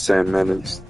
Sam Mendes.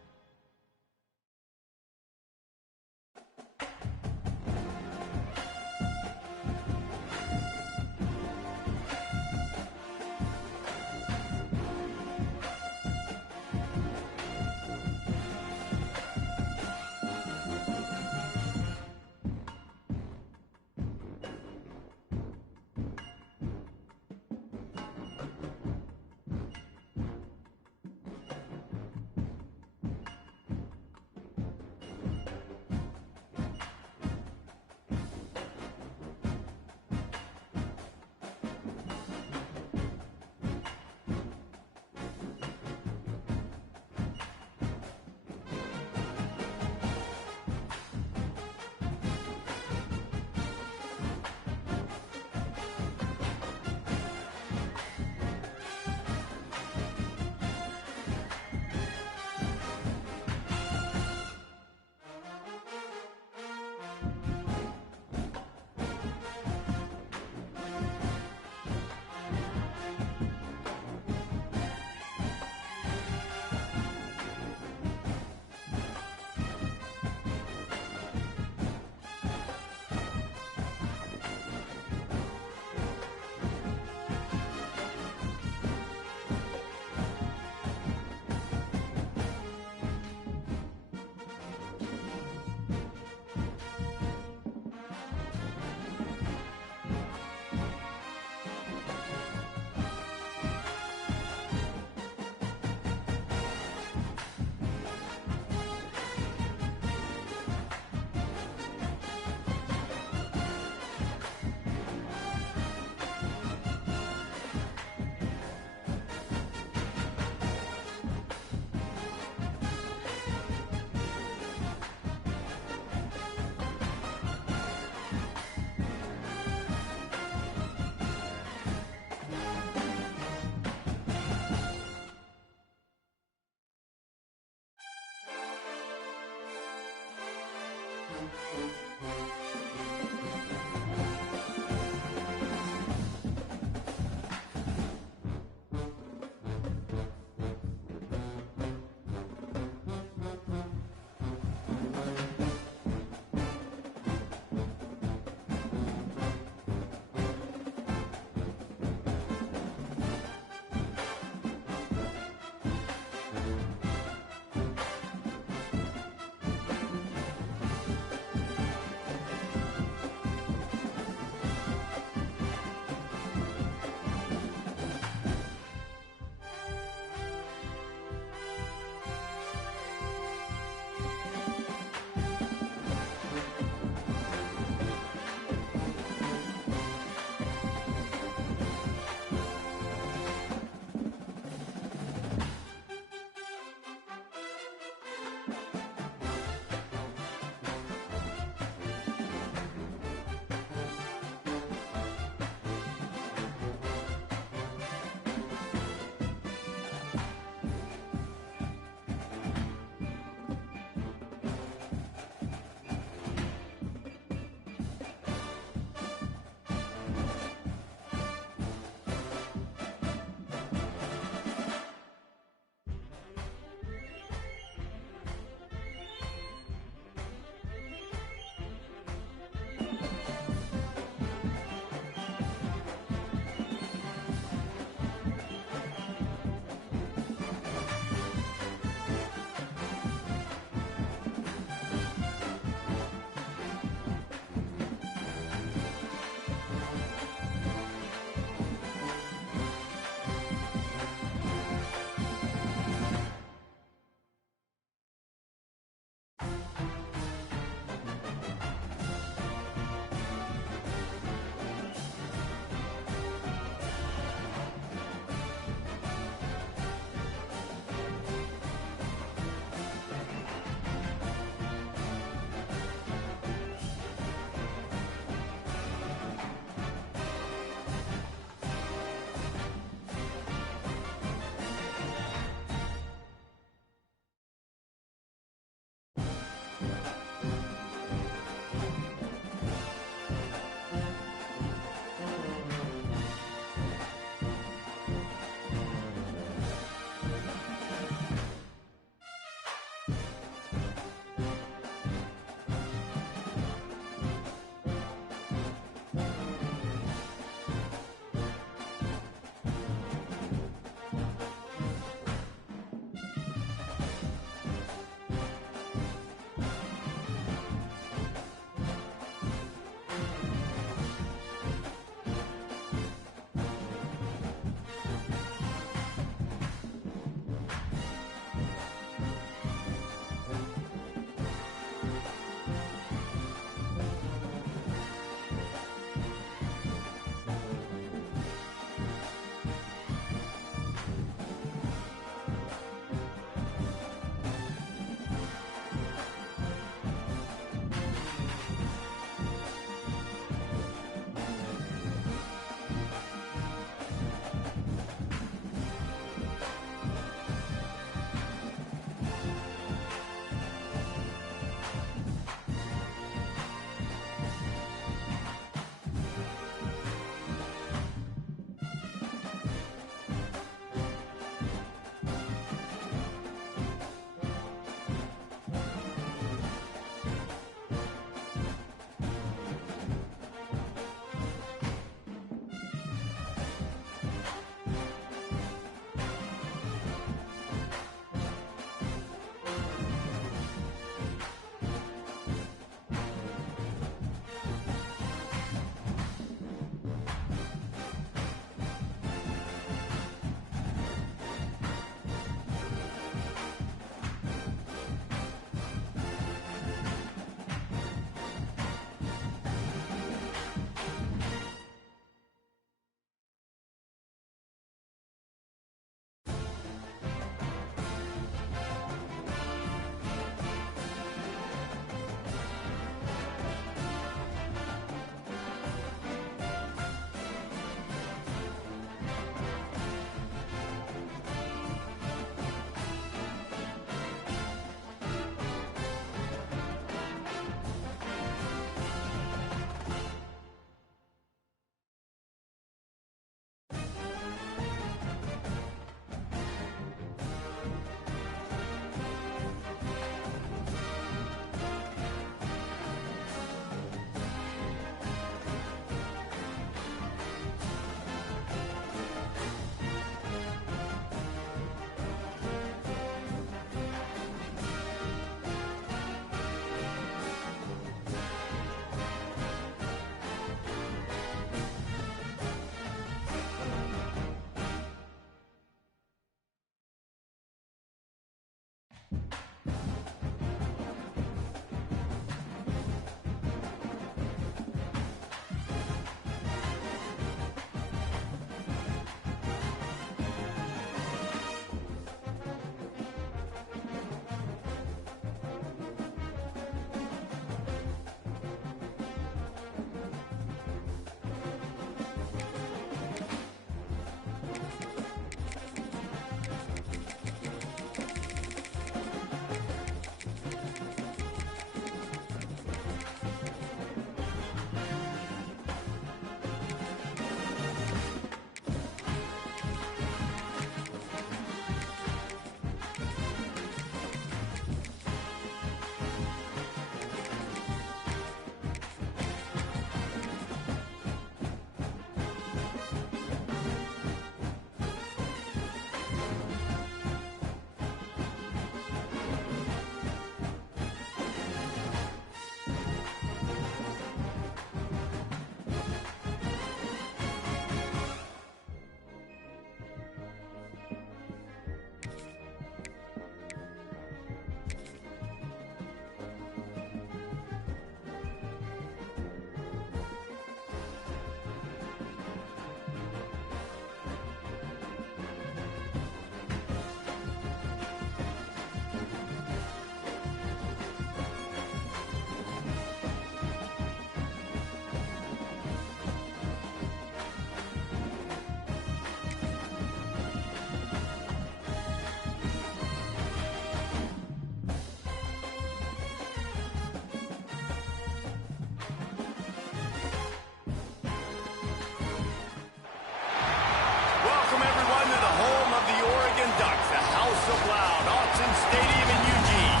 of Loud, Autzen Stadium in Eugene.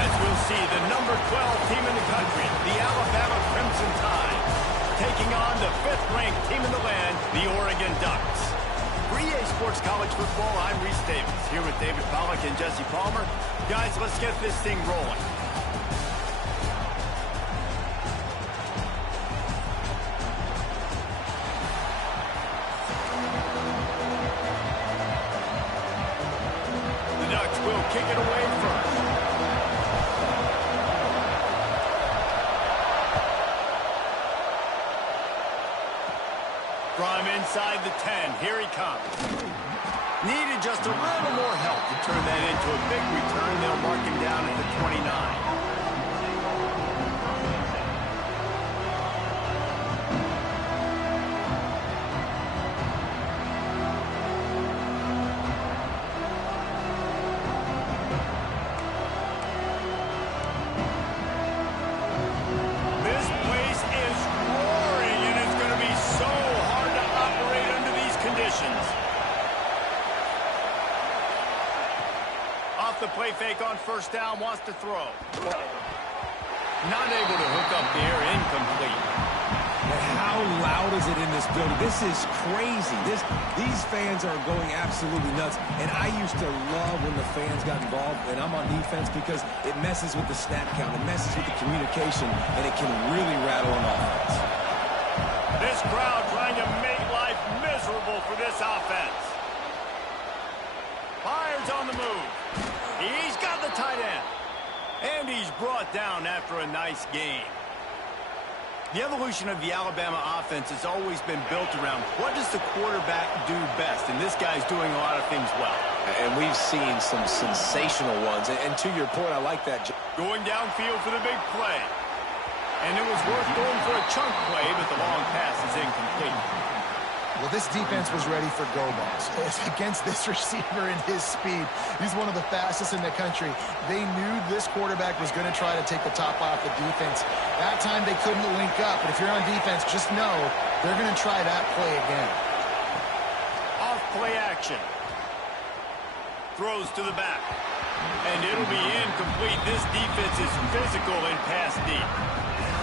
As we'll see, the number 12 team in the country, the Alabama Crimson Tide, taking on the 5th-ranked team in the land, the Oregon Ducks. For EA Sports College Football, I'm Reese Davis, here with David Pollack and Jesse Palmer. Guys, let's get this thing rolling. Will kick it away first. From inside the 10, here he comes. Needed just a little more help to turn that into a big return. They'll mark him down at the 29. The play fake on first down, wants to throw. Not able to hook up there, incomplete. And how loud is it in this building? This is crazy. These fans are going absolutely nuts. And I used to love when the fans got involved, and I'm on defense because it messes with the snap count, it messes with the communication, and it can really rattle an offense. This crowd trying to make life miserable for this offense. Fires on the move. He's got the tight end. And he's brought down after a nice game. The evolution of the Alabama offense has always been built around what does the quarterback do best, and this guy's doing a lot of things well. And we've seen some sensational ones. And to your point, I like that. Going downfield for the big play. And it was worth going for a chunk play, but the long pass is incomplete. Well, this defense was ready for go balls. Against this receiver and his speed, he's one of the fastest in the country. They knew this quarterback was going to try to take the top off the defense. That time they couldn't link up, but if you're on defense, just know they're going to try that play again. Off play action. Throws to the back. And it'll be incomplete. This defense is physical and pass deep.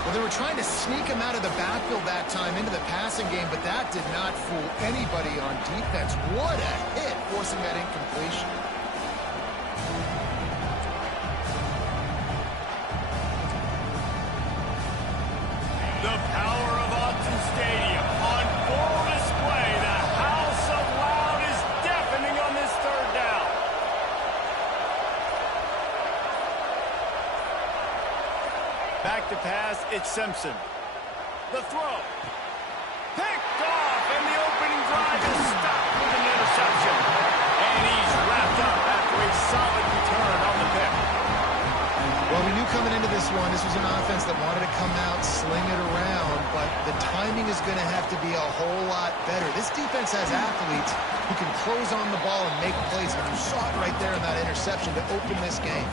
Well, they were trying to sneak him out of the backfield that time into the passing game, but that did not fool anybody on defense. What a hit, forcing that incompletion. The power of Autzen Stadium on full display. The House of Loud is deafening on this third down. Back to pass, it's Simpson. The throw. Picked off, and the opening drive is stopped with an interception. And he's wrapped up after a solid return on the pick. Well, we knew coming into this one, this was an offense that wanted to come out, sling it around, but the timing is going to have to be a whole lot better. This defense has athletes who can close on the ball and make plays, and you saw it right there in that interception to open this game.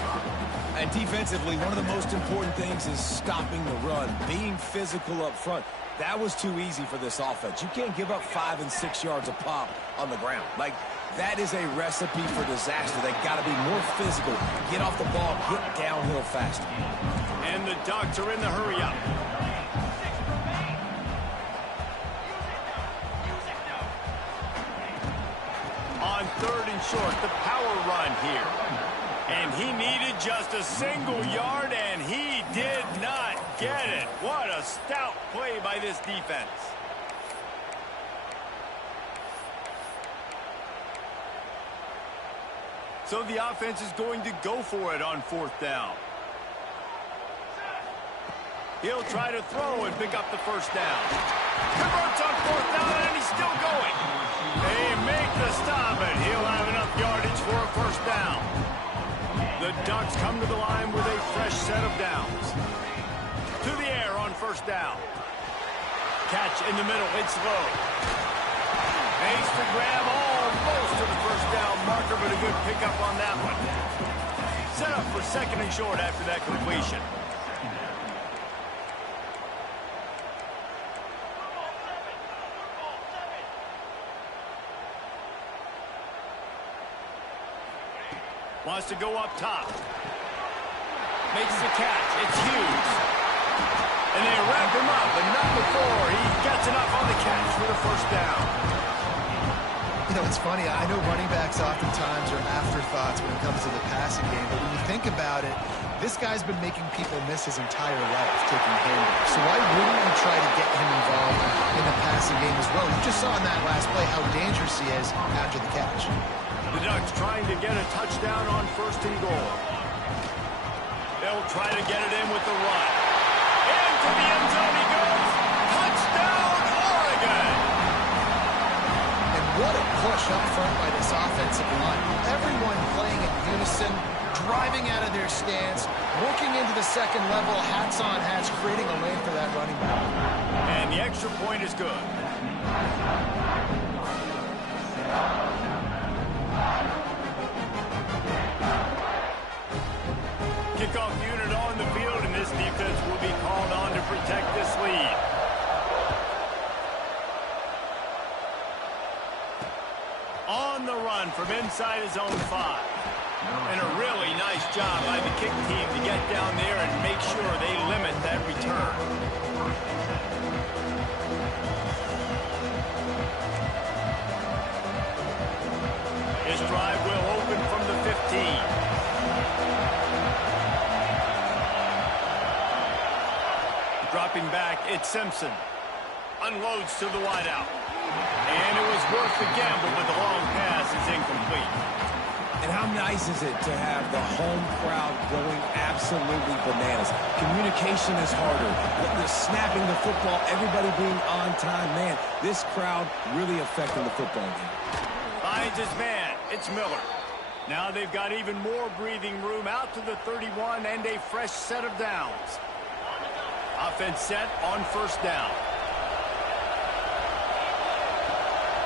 And defensively, one of the most important things is stopping the run, being physical up front. That was too easy for this offense. You can't give up 5 and 6 yards a pop on the ground. Like, that is a recipe for disaster. They got to be more physical, get off the ball, get downhill faster. And the Ducks are in the hurry up. On 3rd and short, the power run here. And he needed just a single yard, and he did not get it. What a stout play by this defense. So the offense is going to go for it on 4th down. He'll try to throw and pick up the first down. Converts on 4th down, and he's still going. They make the stop, and he'll have enough yardage for a first down. The Ducks come to the line with a fresh set of downs. To the air on 1st down. Catch in the middle, it's low. Makes the grab almost to the first down marker, but a good pickup on that one. Set up for 2nd and short after that completion. Wants to go up top. Makes the catch. It's Hughes. And they wrap him up, but not before he gets enough on the catch for the first down. You know, it's funny. I know running backs oftentimes are afterthoughts when it comes to the passing game, but when you think about it, this guy's been making people miss his entire life taking handoffs. So why wouldn't you try to get him involved in the passing game as well? You just saw in that last play how dangerous he is after the catch. The Ducks trying to get a touchdown on 1st and goal. They'll try to get it in with the run. Into the end zone he goes. Touchdown, Oregon! And what a push up front by this offensive line. Everyone playing in unison, driving out of their stance, working into the second level, hats on hats, creating a lane for that running back. And the extra point is good. Kickoff unit on the field, and this defense will be called on to protect this lead. On the run from inside his own 5. And a really nice job by the kick team to get down there and make sure they limit that return. His drive will open from the 15. Dropping back, it's Simpson. Unloads to the wideout. And it was worth the gamble, but the long pass is incomplete. And how nice is it to have the home crowd going absolutely bananas? Communication is harder. The snapping the football, everybody being on time. Man, this crowd really affecting the football game. Finds his man. It's Miller. Now they've got even more breathing room out to the 31 and a fresh set of downs. Offense set on 1st down.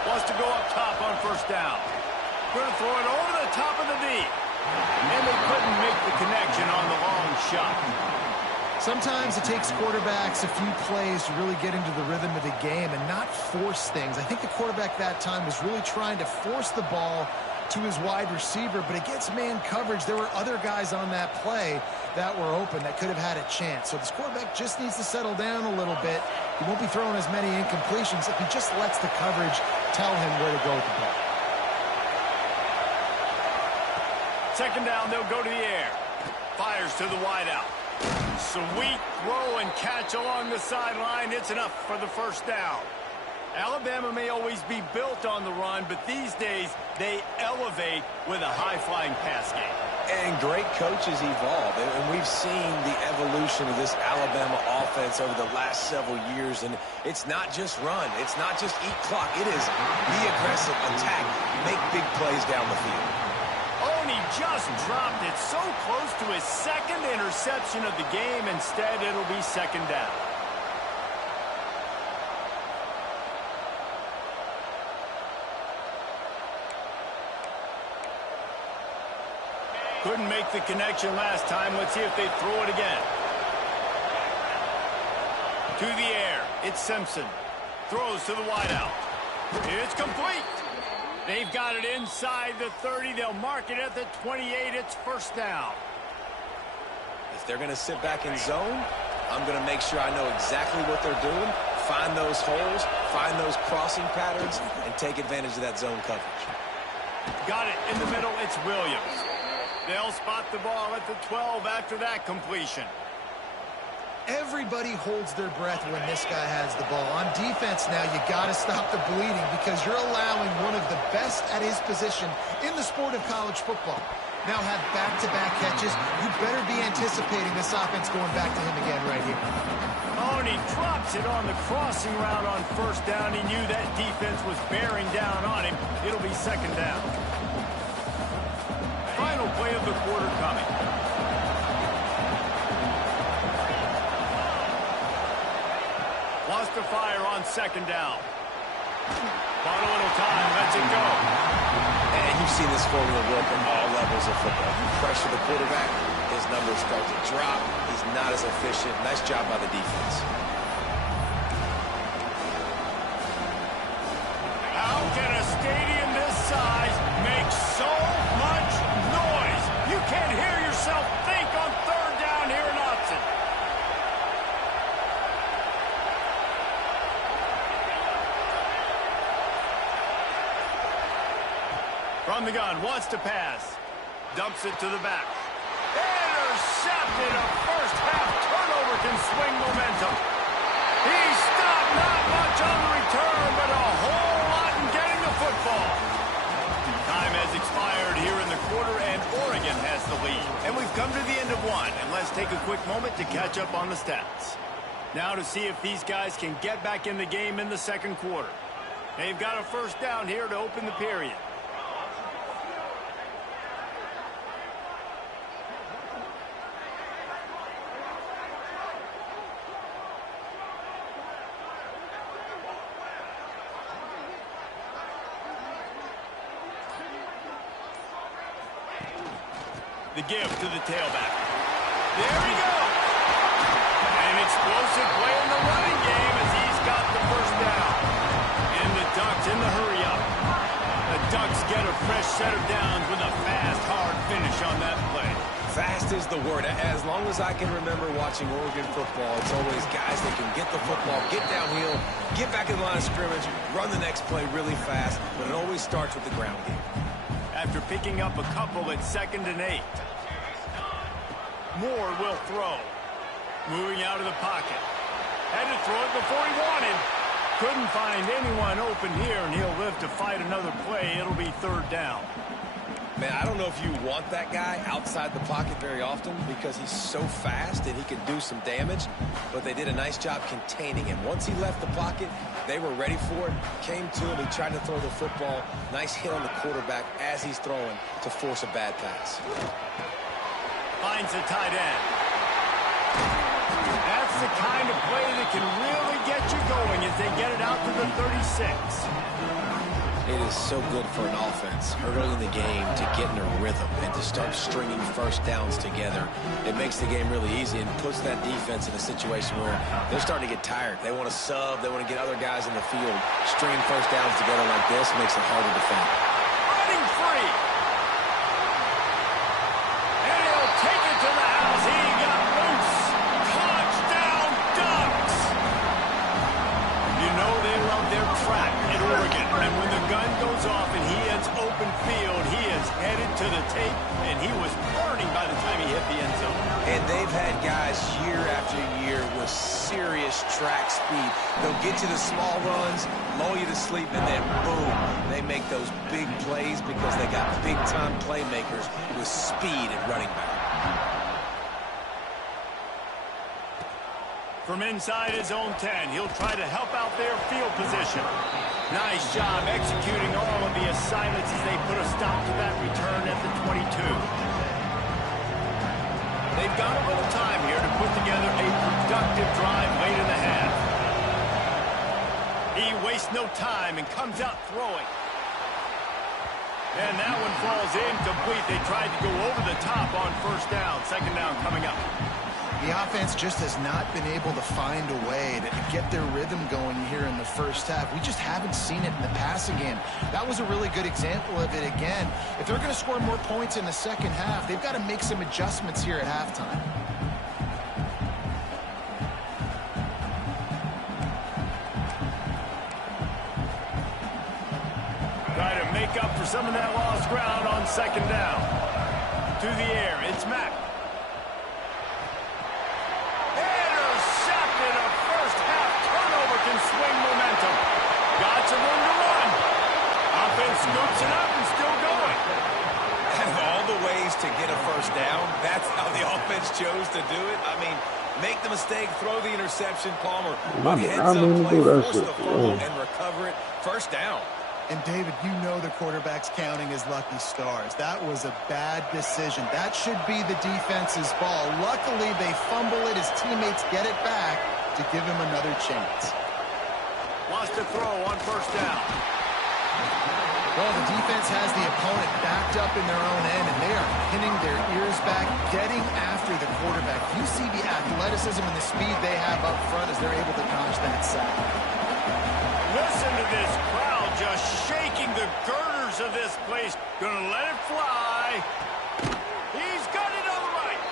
Wants to go up top on 1st down. Going to throw it over the top of the D. And they couldn't make the connection on the long shot. Sometimes it takes quarterbacks a few plays to really get into the rhythm of the game and not force things. I think the quarterback that time was really trying to force the ball to his wide receiver, but against man coverage, there were other guys on that play that were open that could have had a chance. So this quarterback just needs to settle down a little bit. He won't be throwing as many incompletions if he just lets the coverage tell him where to go with the ball. 2nd down, they'll go to the air. Fires to the wideout. Sweet throw and catch along the sideline. It's enough for the 1st down. Alabama may always be built on the run, but these days they elevate with a high-flying pass game. And great coaches evolve, and we've seen the evolution of this Alabama offense over the last several years, and it's not just run, it's not just eat clock, it is be aggressive, attack, make big plays down the field. Oh, and he just dropped it so close to his 2nd interception of the game. Instead, it'll be 2nd down. Couldn't make the connection last time. Let's see if they throw it again. To the air. It's Simpson. Throws to the wideout. It's complete. They've got it inside the 30. They'll mark it at the 28. It's 1st down. If they're going to sit back in zone, I'm going to make sure I know exactly what they're doing, find those holes, find those crossing patterns, and take advantage of that zone coverage. Got it in the middle. It's Williams. They'll spot the ball at the 12 after that completion. Everybody holds their breath when this guy has the ball. On defense now, you got to stop the bleeding because you're allowing one of the best at his position in the sport of college football. Now have back-to-back catches. You better be anticipating this offense going back to him again right here. Oh, and he drops it on the crossing route on 1st down. He knew that defense was bearing down on him. It'll be 2nd down. Final play of the quarter coming. Wants to fire on 2nd down. Bought a little time, lets it go. And you've seen this formula work at all levels of football. You pressure the quarterback, his numbers start to drop. He's not as efficient. Nice job by the defense. How can a stadium this size make so much noise? From the gun, wants to pass. Dumps it to the back. Intercepted. A first-half turnover can swing momentum. He stopped, not much on the return, but a whole lot in getting the football. Time has expired here in the quarter, and Oregon has the lead. And we've come to the end of one, and let's take a quick moment to catch up on the stats. Now to see if these guys can get back in the game in the second quarter. They've got a first down here to open the period. The give to the tailback. There he goes. An explosive play in the running game as he's got the first down. And the Ducks in the hurry-up. The Ducks get a fresh set of downs with a fast, hard finish on that play. Fast is the word. As long as I can remember watching Oregon football, it's always guys that can get the football, get downhill, get back in the line of scrimmage, run the next play really fast, but it always starts with the ground game. After picking up a couple at 2nd and 8. Moore will throw. Moving out of the pocket. Had to throw it before he wanted. Couldn't find anyone open here, and he'll live to fight another play. It'll be 3rd down. Man, I don't know if you want that guy outside the pocket very often because he's so fast and he can do some damage, but they did a nice job containing him. Once he left the pocket, they were ready for it, came to him, he tried to throw the football. Nice hit on the quarterback as he's throwing to force a bad pass. Finds a tight end. That's the kind of play that can really get you going as they get it out to the 36. It is so good for an offense early in the game to get in a rhythm and to start stringing first downs together. It makes the game really easy and puts that defense in a situation where they're starting to get tired. They want to sub. They want to get other guys in the field. Stringing first downs together like this makes it hard to defend. Running free. And he'll take it to the house. He got loose. Touchdown, Ducks. You know they love their track at Oregon. And when the gun goes off and he hits open field, he is headed to the tape, and he was burning by the time he hit the end zone. And they've had guys year after year with serious track speed. They'll get you the small runs, lull you to sleep, and then boom, they make those big plays because they got big-time playmakers with speed at running back. From inside his own 10, he'll try to help out their field position. Nice job executing all of the assignments as they put a stop to that return at the 22. They've got a little time here to put together a productive drive late in the half. He wastes no time and comes out throwing. And that one falls incomplete. They tried to go over the top on first down. 2nd down coming up. The offense just has not been able to find a way to get their rhythm going here in the first half. We just haven't seen it in the passing game. That was a really good example of it again. If they're going to score more points in the second half, they've got to make some adjustments here at halftime. Try to make up for some of that lost ground on 2nd down. To the air, it's Mack. Intercepted. A first-half turnover can swing momentum. Got some room to run. Offense scoops it up and still going. And all the ways to get a first down, that's how the offense chose to do it. I mean, make the mistake, throw the interception, Palmer. Heads-up play, force the fumble, and recover it. First down. And, David, you know the quarterback's counting his lucky stars. That was a bad decision. That should be the defense's ball. Luckily, they fumble it. His teammates get it back to give him another chance. Wants to throw on first down. Well, the defense has the opponent backed up in their own end, and they are pinning their ears back, getting after the quarterback. You see the athleticism and the speed they have up front as they're able to notch that sack. Listen to this crowd just shaking the girders of this place. Gonna let it fly. He's got it on the right.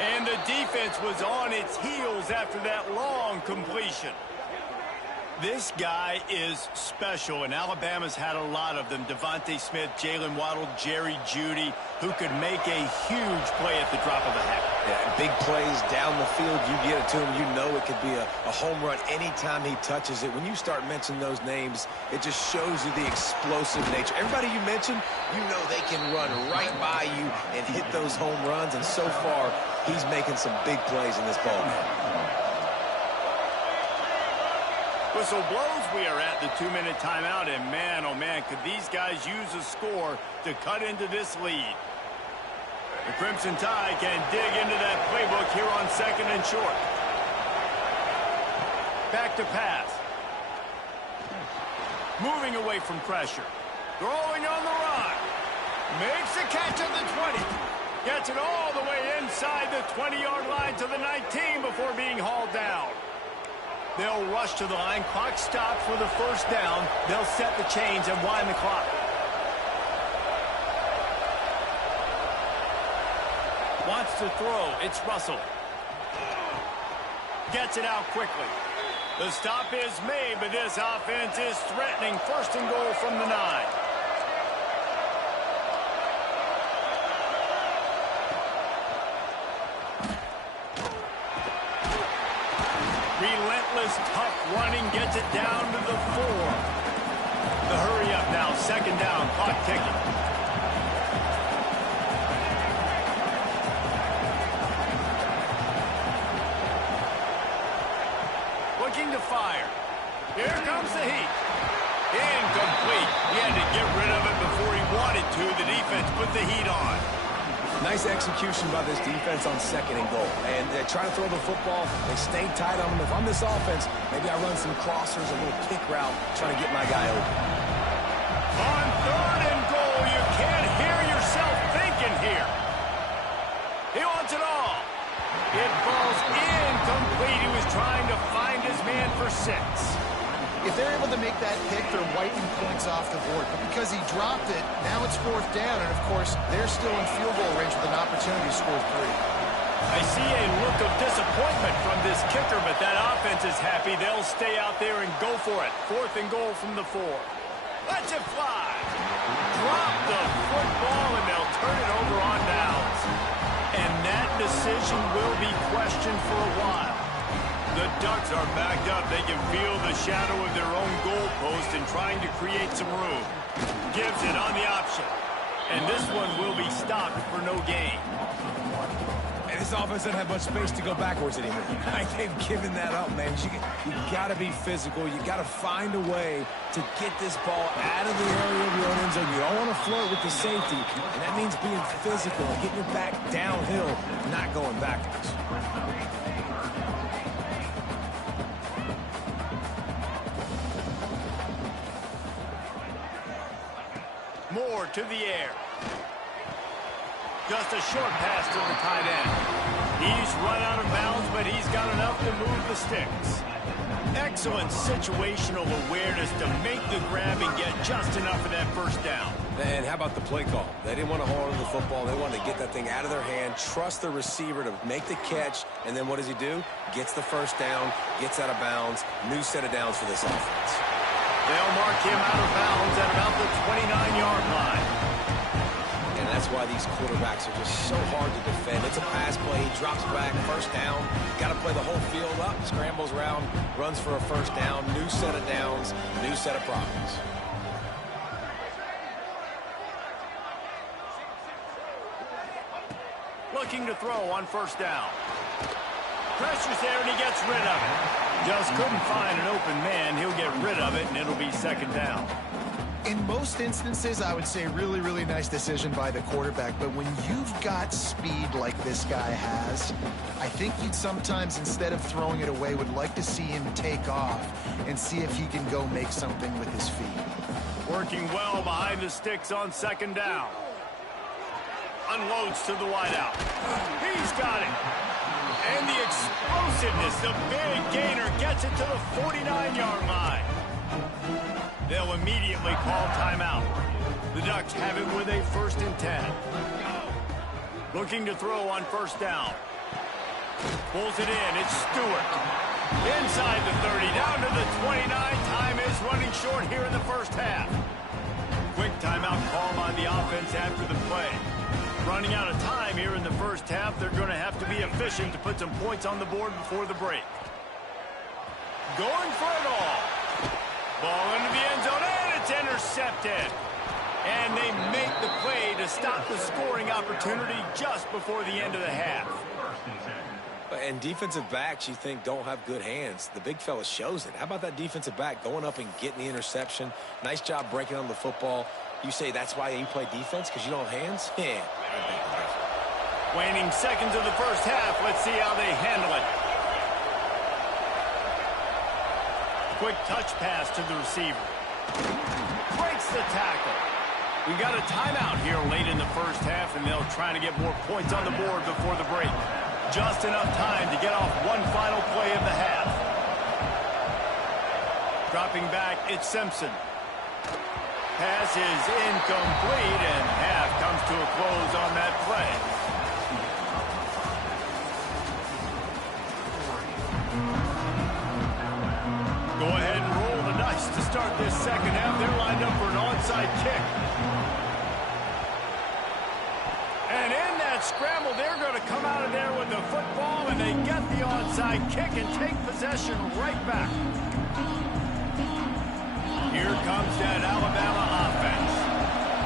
And the defense was on its heels after that long completion. This guy is special, and Alabama's had a lot of them. Devontae Smith, Jalen Waddle, Jerry Jeudy, who could make a huge play at the drop of a hat. Yeah, big plays down the field. You get it to him, you know it could be a home run anytime he touches it. When you start mentioning those names, it just shows you the explosive nature. Everybody you mentioned, you know they can run right by you and hit those home runs, and so far, he's making some big plays in this ball game. Whistle blows, we are at the 2-minute timeout, and man, oh man, could these guys use a score to cut into this lead. The Crimson Tide can dig into that playbook here on 2nd and short. Back to pass. Moving away from pressure. Throwing on the run. Makes the catch at the 20. Gets it all the way inside the 20-yard line to the 19 before being hauled down. They'll rush to the line. Clock stopped for the first down. They'll set the chains and wind the clock. Wants to throw. It's Russell. Gets it out quickly. The stop is made, but this offense is threatening 1st and goal from the 9. Relentless, tough running, gets it down to the 4. The hurry up now, 2nd down, clock ticking. Looking to fire. Here comes the heat. Incomplete. He had to get rid of it before he wanted to. The defense put the heat on. Nice execution by this defense on 2nd and goal. And they try to throw the football. They stay tight on them. If I'm this offense, maybe I run some crossers, a little kick route, trying to get my guy open. On 3rd and goal, you can't hear yourself thinking here. He wants it all. It falls incomplete. He was trying to find his man for 6. If they're able to make that pick, they're wiping points off the board. But because he dropped it, now it's 4th down. And, of course, they're still in field goal range with an opportunity to score 3. I see a look of disappointment from this kicker, but that offense is happy. They'll stay out there and go for it. 4th and goal from the 4. Let's it fly. Drop the football, and they'll turn it over on downs. And that decision will be questioned for a while. The Ducks are backed up. They can feel the shadow of their own goalpost and trying to create some room. Gives it on the option. And this one will be stopped for no gain. And this offense doesn't have much space to go backwards anymore. They've given that up, man. You got to be physical. You got to find a way to get this ball out of the area of your own end zone. You don't want to flirt with the safety, and that means being physical and getting your back downhill, not going backwards. Moore to the air. Just a short pass to the tight end. He's run out of bounds, but he's got enough to move the sticks. Excellent situational awareness to make the grab and get just enough of that first down. And how about the play call? They didn't want to hold on to the football. They wanted to get that thing out of their hand, trust the receiver to make the catch, and then what does he do? Gets the first down, gets out of bounds, new set of downs for this offense. They'll mark him out of bounds at about the 29-yard line. And that's why these quarterbacks are just so hard to defend. It's a pass play. He drops back, first down. Got to play the whole field up, scrambles around, runs for a first down, new set of downs, new set of problems. Looking to throw on first down. Pressure's there, and he gets rid of it. Just couldn't find an open man. He'll get rid of it, and it'll be 2nd down. In most instances, I would say really, really nice decision by the quarterback. But when you've got speed like this guy has, I think you'd sometimes, instead of throwing it away, would like to see him take off and see if he can go make something with his feet. Working well behind the sticks on 2nd down. Unloads to the wideout. He's got it. And the explosiveness, the big gainer gets it to the 49-yard line. They'll immediately call timeout. The Ducks have it with a 1st and 10. Looking to throw on first down. Pulls it in. It's Stewart. Inside the 30, down to the 29. Time is running short here in the first half. Quick timeout call by the offense after the play. Running out of time here in the first half, they're going to have to be efficient to put some points on the board before the break. Going for it all. Ball into the end zone, and it's intercepted. And they make the play to stop the scoring opportunity just before the end of the half. And defensive backs, you think, don't have good hands. The big fella shows it. How about that defensive back going up and getting the interception? Nice job breaking on the football. You say that's why you play defense, because you don't have hands? Yeah. Waning seconds of the first half. Let's see how they handle it. Quick touch pass to the receiver. Breaks the tackle. We got a timeout here late in the first half, and they'll try to get more points on the board before the break. Just enough time to get off one final play of the half. Dropping back, it's Simpson. Pass is incomplete, and half comes to a close on that play. Go ahead and roll the dice to start this second half. They're lined up for an onside kick. And in that scramble, they're going to come out of there with the football, and they get the onside kick and take possession right back. Here comes that Alabama offense.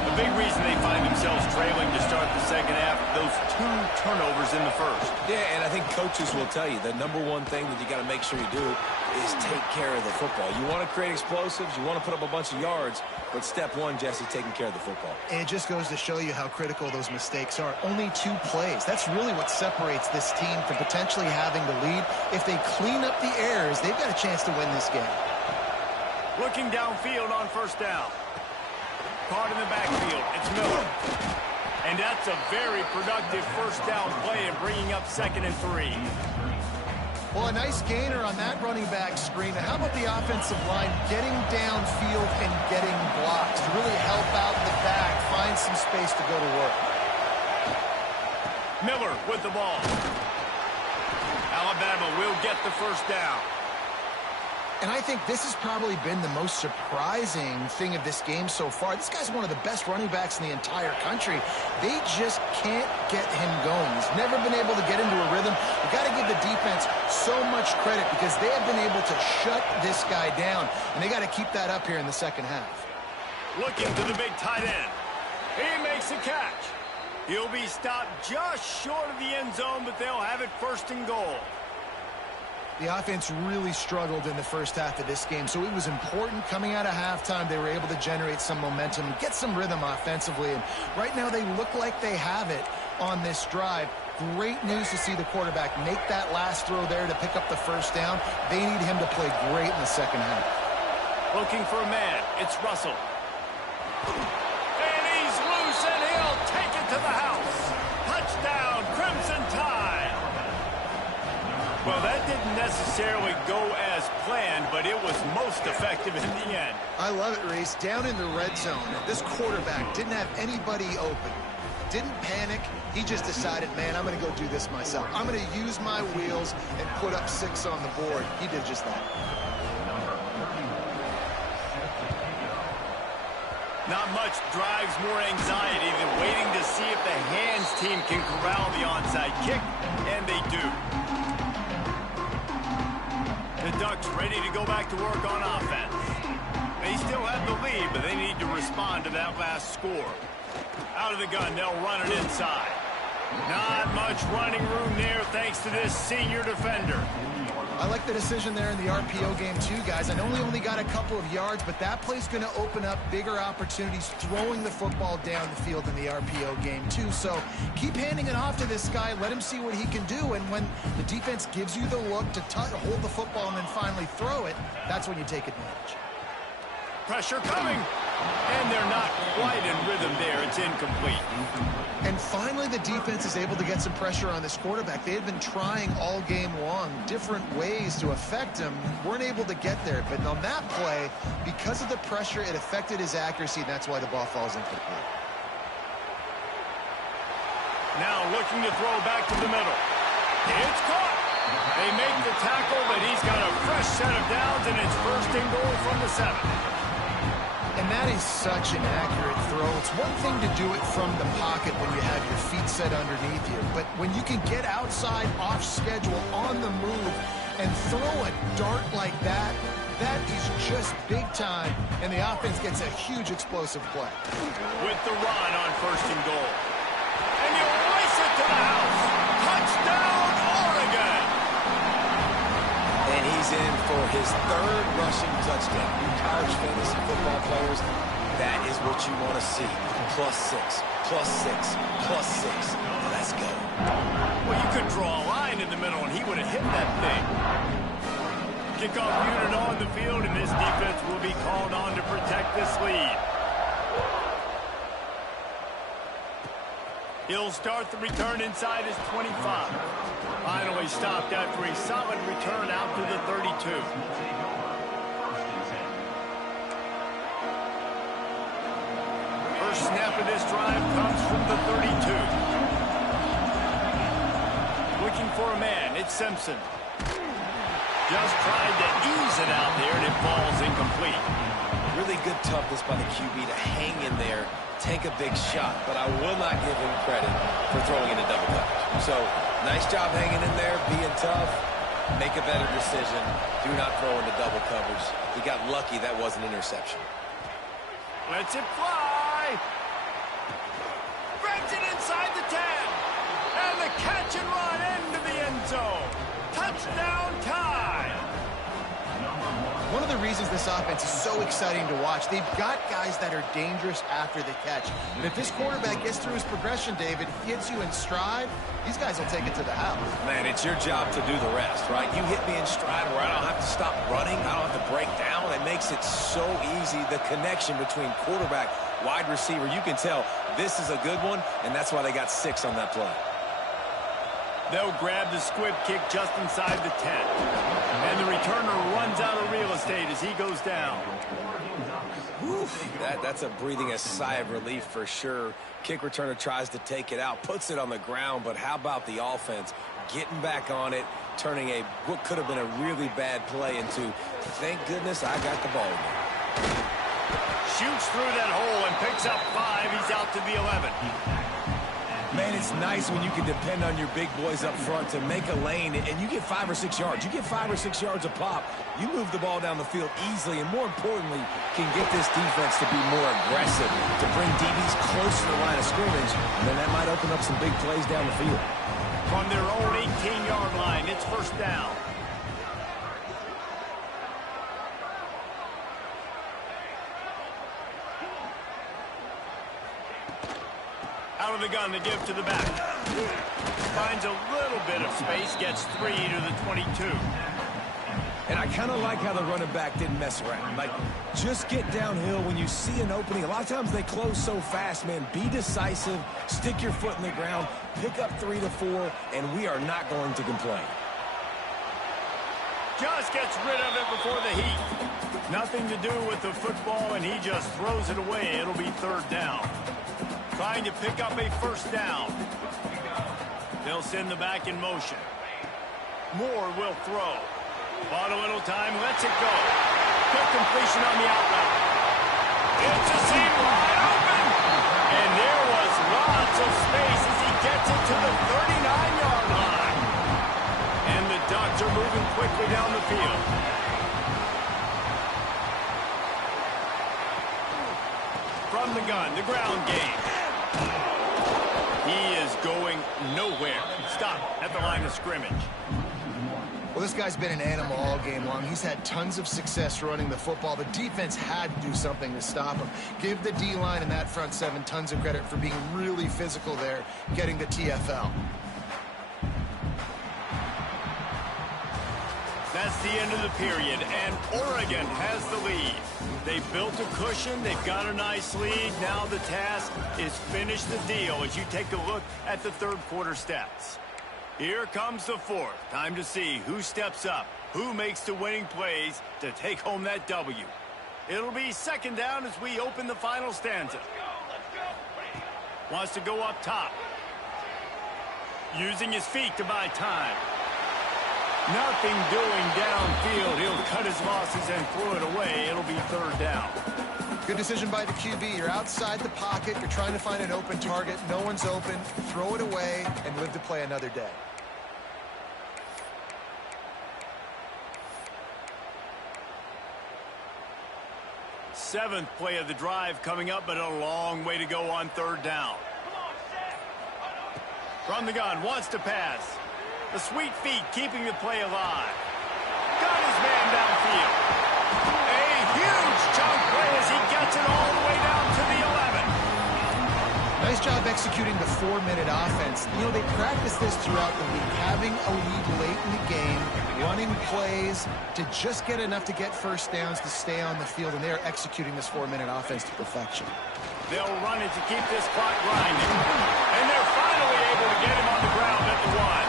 The big reason they find themselves trailing to start the second half, those 2 turnovers in the first. Yeah, and I think coaches will tell you the number one thing that you got to make sure you do is take care of the football. You want to create explosives, you want to put up a bunch of yards, but step one, Jesse, taking care of the football. And it just goes to show you how critical those mistakes are. Only 2 plays. That's really what separates this team from potentially having the lead. If they clean up the errors, they've got a chance to win this game. Looking downfield on first down. Caught in the backfield. It's Miller. And that's a very productive first down play and bringing up 2nd and 3. Well, a nice gainer on that running back screen. How about the offensive line getting downfield and getting blocks to really help out the back, find some space to go to work. Miller with the ball. Alabama will get the first down. And I think this has probably been the most surprising thing of this game so far. This guy's one of the best running backs in the entire country. They just can't get him going. He's never been able to get into a rhythm. You've got to give the defense so much credit because they have been able to shut this guy down. And they got to keep that up here in the second half. Looking to the big tight end. He makes a catch. He'll be stopped just short of the end zone, but they'll have it 1st and goal. The offense really struggled in the first half of this game, so it was important coming out of halftime. They were able to generate some momentum and get some rhythm offensively. And right now they look like they have it on this drive. Great news to see the quarterback make that last throw there to pick up the first down. They need him to play great in the second half. Looking for a man. It's Russell. And he's loose, and he'll take it to the house. Touchdown, Crimson Tide. Well, that didn't necessarily go as planned, but it was most effective in the end. I love it, Reese. Down in the red zone, this quarterback didn't have anybody open. Didn't panic. He just decided, man, I'm going to go do this myself. I'm going to use my wheels and put up 6 on the board. He did just that. Not much drives more anxiety than waiting to see if the hands team can corral the onside kick, and they do. The Ducks ready to go back to work on offense. They still have the lead, but they need to respond to that last score. Out of the gun, they'll run it inside. Not much running room there thanks to this senior defender. I like the decision there in the RPO game too, guys. I know he only got a couple of yards, but that play's going to open up bigger opportunities throwing the football down the field in the RPO game too. So keep handing it off to this guy. Let him see what he can do. And when the defense gives you the look to hold the football and then finally throw it, that's when you take advantage. Pressure coming. And they're not quite in rhythm there. It's incomplete. And finally, the defense is able to get some pressure on this quarterback. They had been trying all game long, different ways to affect him. Weren't able to get there. But on that play, because of the pressure, it affected his accuracy, and that's why the ball falls incomplete. Now looking to throw back to the middle. It's caught. They make the tackle, but he's got a fresh set of downs, and it's first and goal from the 7. And that is such an accurate throw. It's one thing to do it from the pocket when you have your feet set underneath you, but when you can get outside, off schedule, on the move, and throw a dart like that, that is just big time, and the offense gets a huge explosive play. With the run on first and goal. And you race it to the house. Touchdown, Oregon! And he's in for his 3rd rushing touchdown. You college fantasy football players, that is what you want to see. +6, +6, +6. Let's go. Well, you could draw a line in the middle, and he would have hit that thing. Kickoff unit on the field, and this defense will be called on to protect this lead. He'll start the return inside his 25. Finally stopped after a solid return out to the 32. First snap of this drive comes from the 32. Looking for a man, it's Simpson. Just tried to ease it out there, and it falls incomplete. Really good toughness by the QB to hang in there, take a big shot, but I will not give him credit for throwing into double coverage. So, nice job hanging in there, being tough. Make a better decision. Do not throw into double coverage. He got lucky that was an interception. Lets it fly. Grabs it inside the 10. And the catch and run into the end zone. Touchdown time. One of the reasons this offense is so exciting to watch, they've got guys that are dangerous after the catch. And if this quarterback gets through his progression, David, gets you in stride, these guys will take it to the house. Man, it's your job to do the rest, right? You hit me in stride where I don't have to stop running. I don't have to break down. It makes it so easy, the connection between quarterback, wide receiver. You can tell this is a good one, and that's why they got 6 on that play. They'll grab the squib kick just inside the 10. And the returner runs out of real estate as he goes down. Oof, that's breathing a sigh of relief for sure. Kick returner tries to take it out, puts it on the ground, but how about the offense getting back on it, turning what could have been a really bad play into, thank goodness I got the ball there. Shoots through that hole and picks up 5. He's out to the 11. Man, it's nice when you can depend on your big boys up front to make a lane, and you get 5 or 6 yards. You get 5 or 6 yards a pop. You move the ball down the field easily, and more importantly, can get this defense to be more aggressive, to bring DBs close to the line of scrimmage, and then that might open up some big plays down the field. From their own 18-yard line, it's first down. Out of the gun to give to the back. Finds a little bit of space, gets 3 to the 22. And I kind of like how the running back didn't mess around. Like, just get downhill when you see an opening. A lot of times they close so fast, man. Be decisive, stick your foot in the ground, pick up 3 to 4, and we are not going to complain. Just gets rid of it before the heat. Nothing to do with the football, and he just throws it away. It'll be 3rd down. Trying to pick up a first down. They'll send the back in motion. Moore will throw. Bought a little time, lets it go. Quick completion on the out route. It's a seam wide open. And there was lots of space as he gets it to the 39-yard line. And the Ducks are moving quickly down the field. From the gun, the ground game. He is going nowhere. Stop at the line of scrimmage. Well, this guy's been an animal all game long. He's had tons of success running the football. The defense had to do something to stop him. Give the D-line and that front 7 tons of credit for being really physical there, getting the TFL. That's the end of the period, and Oregon has the lead. They've built a cushion. They've got a nice lead. Now the task is finish the deal as you take a look at the 3rd quarter stats. Here comes the 4th. Time to see who steps up, who makes the winning plays to take home that W. It'll be 2nd down as we open the final stanza. Wants to go up top. Using his feet to buy time. Nothing doing downfield. He'll cut his losses and throw it away. It'll be third down. Good decision by the QB. You're outside the pocket. You're trying to find an open target. No one's open. Throw it away and live to play another day. Seventh play of the drive coming up, but a long way to go on third down. From the gun, wants to pass. The sweet feet keeping the play alive. Got his man downfield. A huge chunk play as he gets it all the way down to the 11. Nice job executing the 4-minute offense. You know, they practice this throughout the week, having a lead late in the game, running plays to just get enough to get first downs to stay on the field, and they are executing this 4-minute offense to perfection. They'll run it to keep this clock grinding. And they're finally able to get him on the ground at the 1.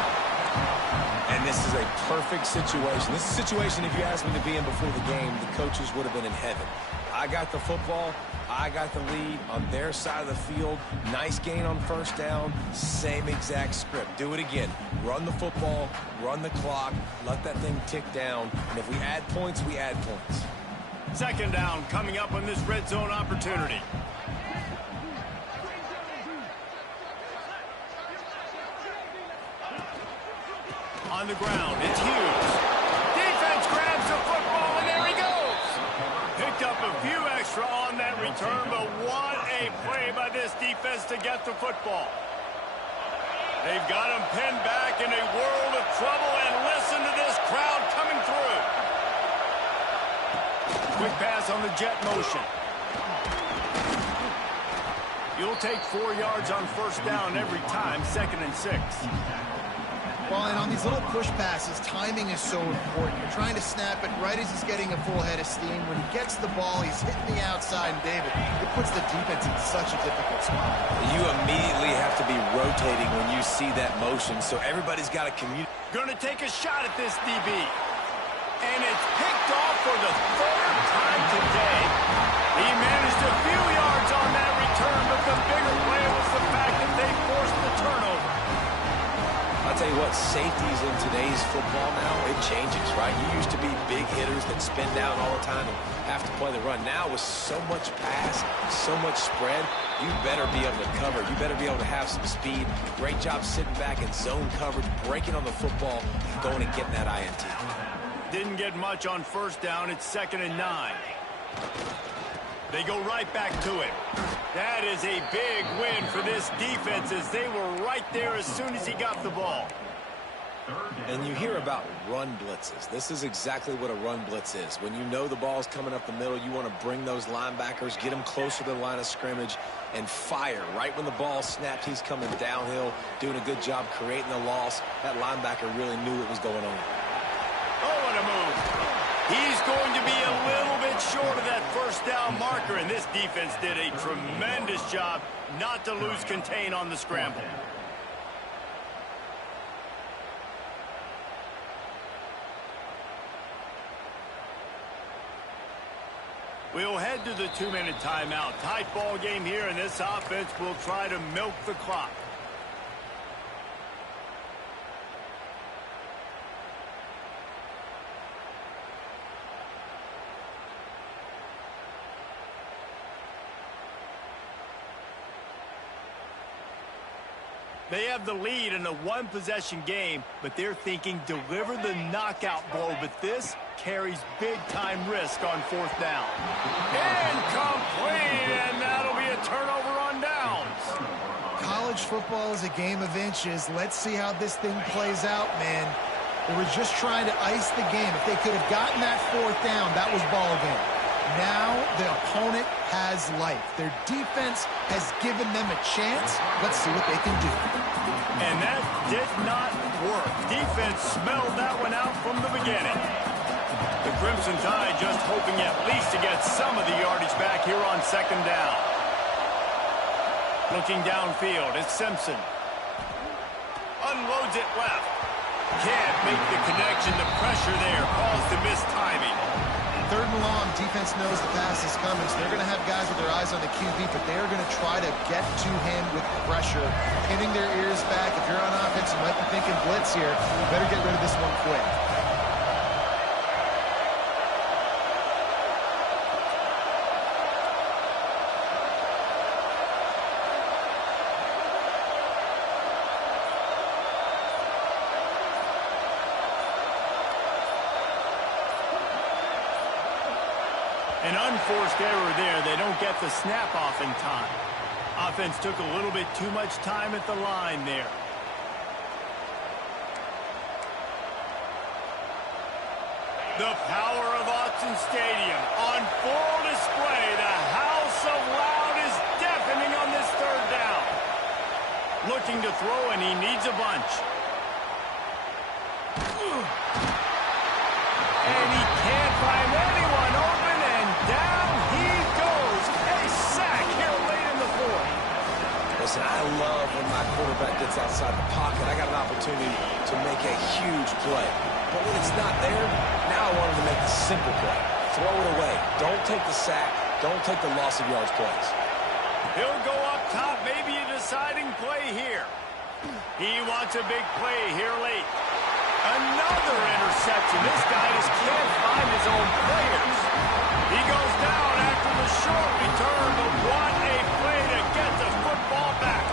And this is a perfect situation. This is a situation, if you asked me to be in before the game, the coaches would have been in heaven. I got the football. I got the lead on their side of the field. Nice gain on first down. Same exact script. Do it again. Run the football, run the clock, let that thing tick down. And if we add points, we add points. Second down coming up on this red zone opportunity. On the ground, it's Hughes. Defense grabs the football, and there he goes. Picked up a few extra on that return, but what a play by this defense to get the football. They've got him pinned back in a world of trouble, and listen to this crowd coming through. Quick pass on the jet motion. You'll take 4 yards on first down every time, 2nd and 6. Well, and on these little push passes, timing is so important. You're trying to snap it right as he's getting a full head of steam. When he gets the ball, he's hitting the outside, and David, it puts the defense in such a difficult spot. You immediately have to be rotating when you see that motion, so everybody's got to communicate. Going to take a shot at this DB. And it's picked off for the 3rd time today. He managed a few yards on that return, but the bigger play was the fact that they forced the turnover. I'll tell you what, safeties in today's football now, it changes, right? You used to be big hitters that spin down all the time and have to play the run. Now with so much pass, so much spread, you better be able to cover. You better be able to have some speed. Great job sitting back in zone coverage, breaking on the football, and going and getting that INT. Didn't get much on first down. It's 2nd and 9. They go right back to it. That is a big win for this defense as they were right there as soon as he got the ball. And you hear about run blitzes. This is exactly what a run blitz is. When you know the ball's coming up the middle, you want to bring those linebackers, get them closer to the line of scrimmage, and fire. Right when the ball snapped, he's coming downhill, doing a good job creating the loss. That linebacker really knew what was going on. Oh, what a move. He's going to be a little bit short of that first down marker, and this defense did a tremendous job not to lose contain on the scramble. We'll head to the 2-minute timeout. Tight ball game here, and this offense will try to milk the clock. They have the lead in a one-possession game, but they're thinking deliver the knockout blow. But this carries big-time risk on 4th down. Incomplete, and that'll be a turnover on downs. College football is a game of inches. Let's see how this thing plays out, man. They were just trying to ice the game. If they could have gotten that 4th down, that was ball game. Now the opponent has life. Their defense has given them a chance. Let's see what they can do. And that did not work. Defense smelled that one out from the beginning. The Crimson Tide just hoping at least to get some of the yardage back here on 2nd down. Looking downfield, it's Simpson. Unloads it left. Can't make the connection. The pressure there caused the missed timing. 3rd and long, defense knows the pass is coming, so they're going to have guys with their eyes on the QB, but they're going to try to get to him with pressure, pinning their ears back. If you're on offense, you might be thinking blitz here. You better get rid of this one quick. forced error there. They don't get the snap off in time. Offense took a little bit too much time at the line there. The power of Autzen Stadium on full display. The house of loud is deafening on this third down. Looking to throw, and he needs a bunch. And he can't find anyone open, and down he goes. A sack here late in the fourth. Listen, I love when my quarterback gets outside the pocket. I got an opportunity to make a huge play. But when it's not there, now I want him to make the simple play. Throw it away. Don't take the sack. Don't take the loss of yards plays. He'll go up top, maybe a deciding play here. He wants a big play here late. Another interception. This guy just can't find his own players. He goes down after the short return, but what a play to get the football back.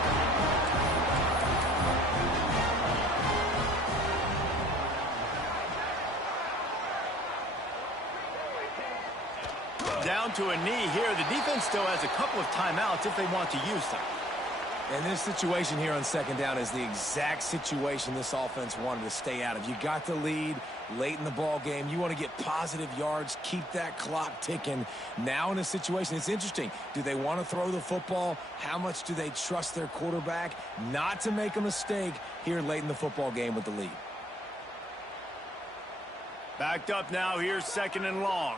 Down to a knee here. The defense still has a couple of timeouts if they want to use them. And this situation here on second down is the exact situation this offense wanted to stay out of. You got the lead late in the ball game. You want to get positive yards, keep that clock ticking. Now in a situation, it's interesting. Do they want to throw the football? How much do they trust their quarterback not to make a mistake here late in the football game with the lead? Backed up now. Here's second and long.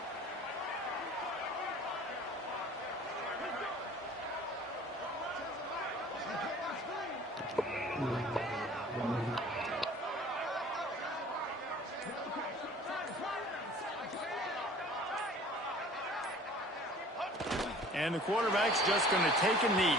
And the quarterback's just going to take a knee.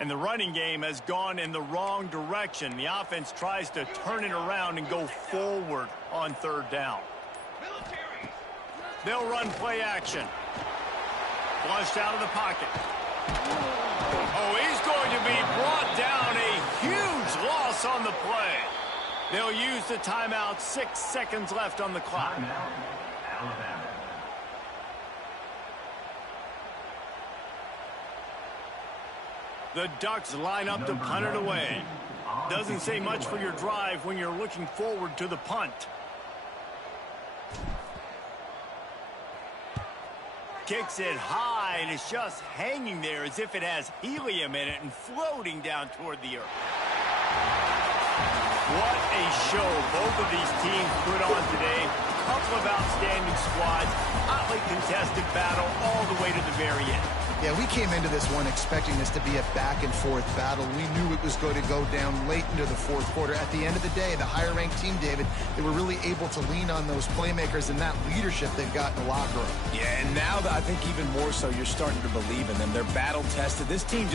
And the running game has gone in the wrong direction. The offense tries to turn it around and go forward on third down. They'll run play action. Flushed out of the pocket. Oh, he's going to be brought down. A huge loss on the play. They'll use the timeout. 6 seconds left on the clock. Alabama. The Ducks line up to punt it away. Doesn't say much for your drive when you're looking forward to the punt. Kicks it high, and it's just hanging there as if it has helium in it and floating down toward the earth. What a show both of these teams put on today. A couple of outstanding squads, hotly contested battle all the way to the very end. Yeah, we came into this one expecting this to be a back-and-forth battle. We knew it was going to go down late into the fourth quarter. At the end of the day, the higher-ranked team, David, they were really able to lean on those playmakers and that leadership they've got in the locker room. Yeah, and now I think even more so, you're starting to believe in them. They're battle-tested. This team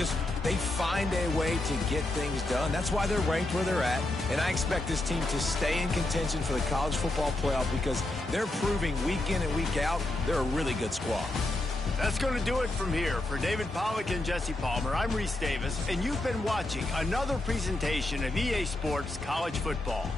they find a way to get things done. That's why they're ranked where they're at. And I expect this team to stay in contention for the college football playoff because they're proving week in and week out they're a really good squad. That's going to do it from here. For David Pollack and Jesse Palmer, I'm Reese Davis, and you've been watching another presentation of EA Sports College Football.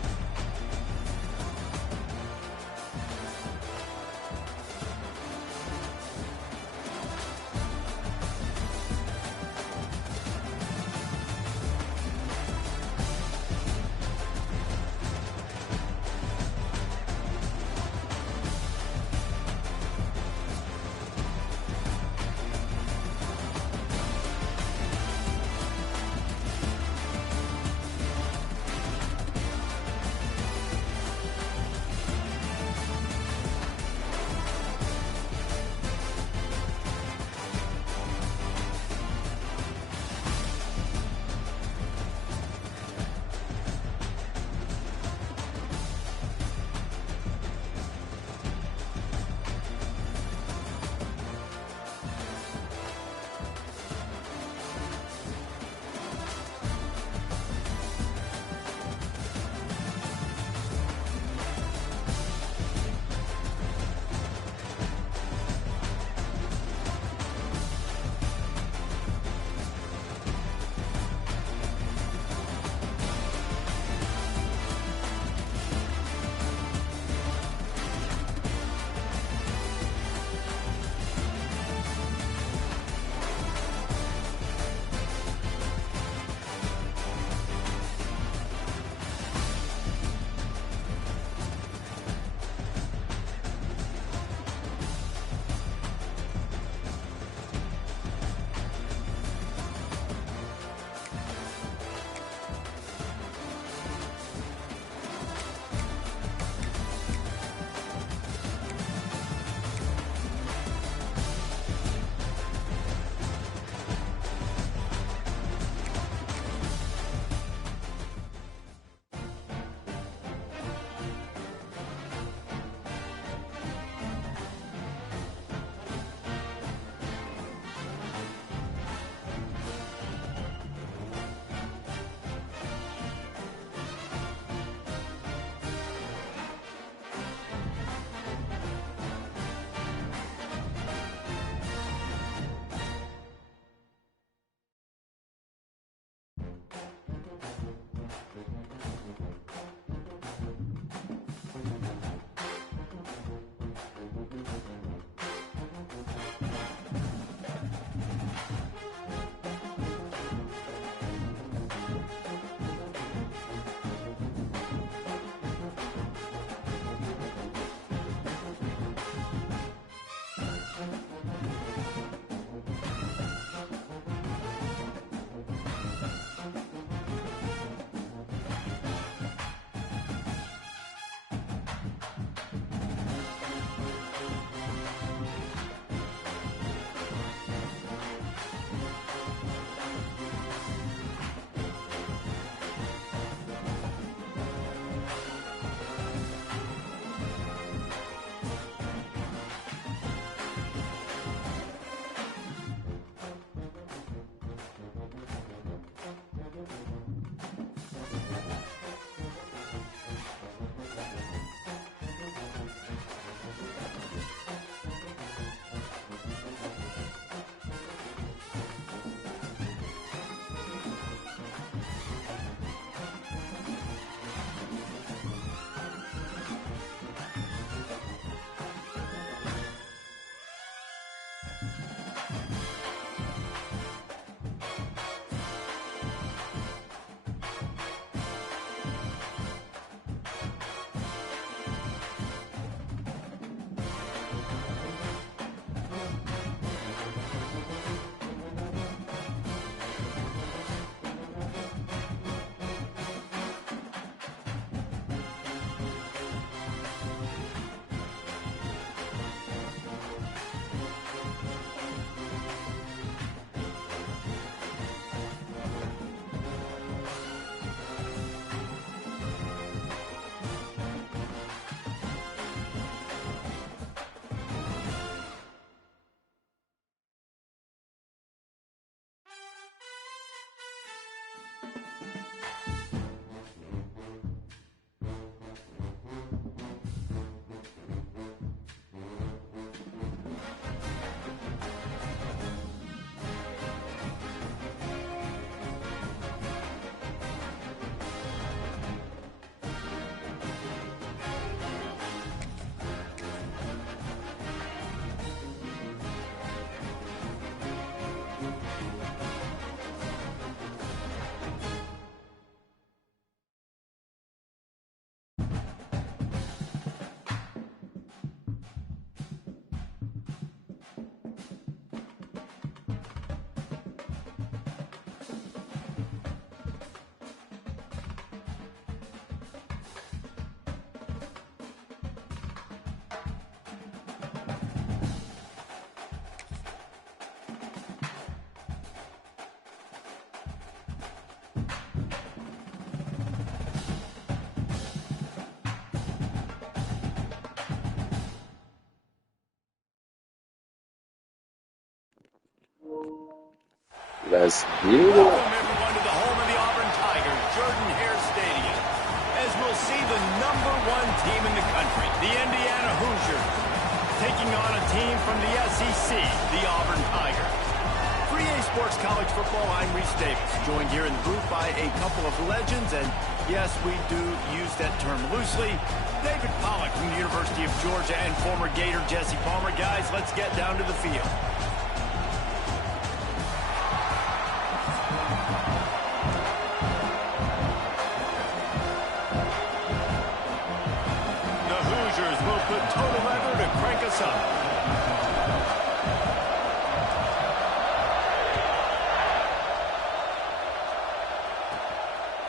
Let's get it. Welcome everyone to the home of the Auburn Tigers, Jordan-Hare Stadium. As we'll see the #1 team in the country, the Indiana Hoosiers, taking on a team from the SEC, the Auburn Tigers. For EA Sports College Football, I'm Reese Davis, joined here in the booth by a couple of legends, and yes, we do use that term loosely. David Pollack from the University of Georgia and former Gator Jesse Palmer. Guys, let's get down to the field. The Hoosiers will put total lever to crank us up.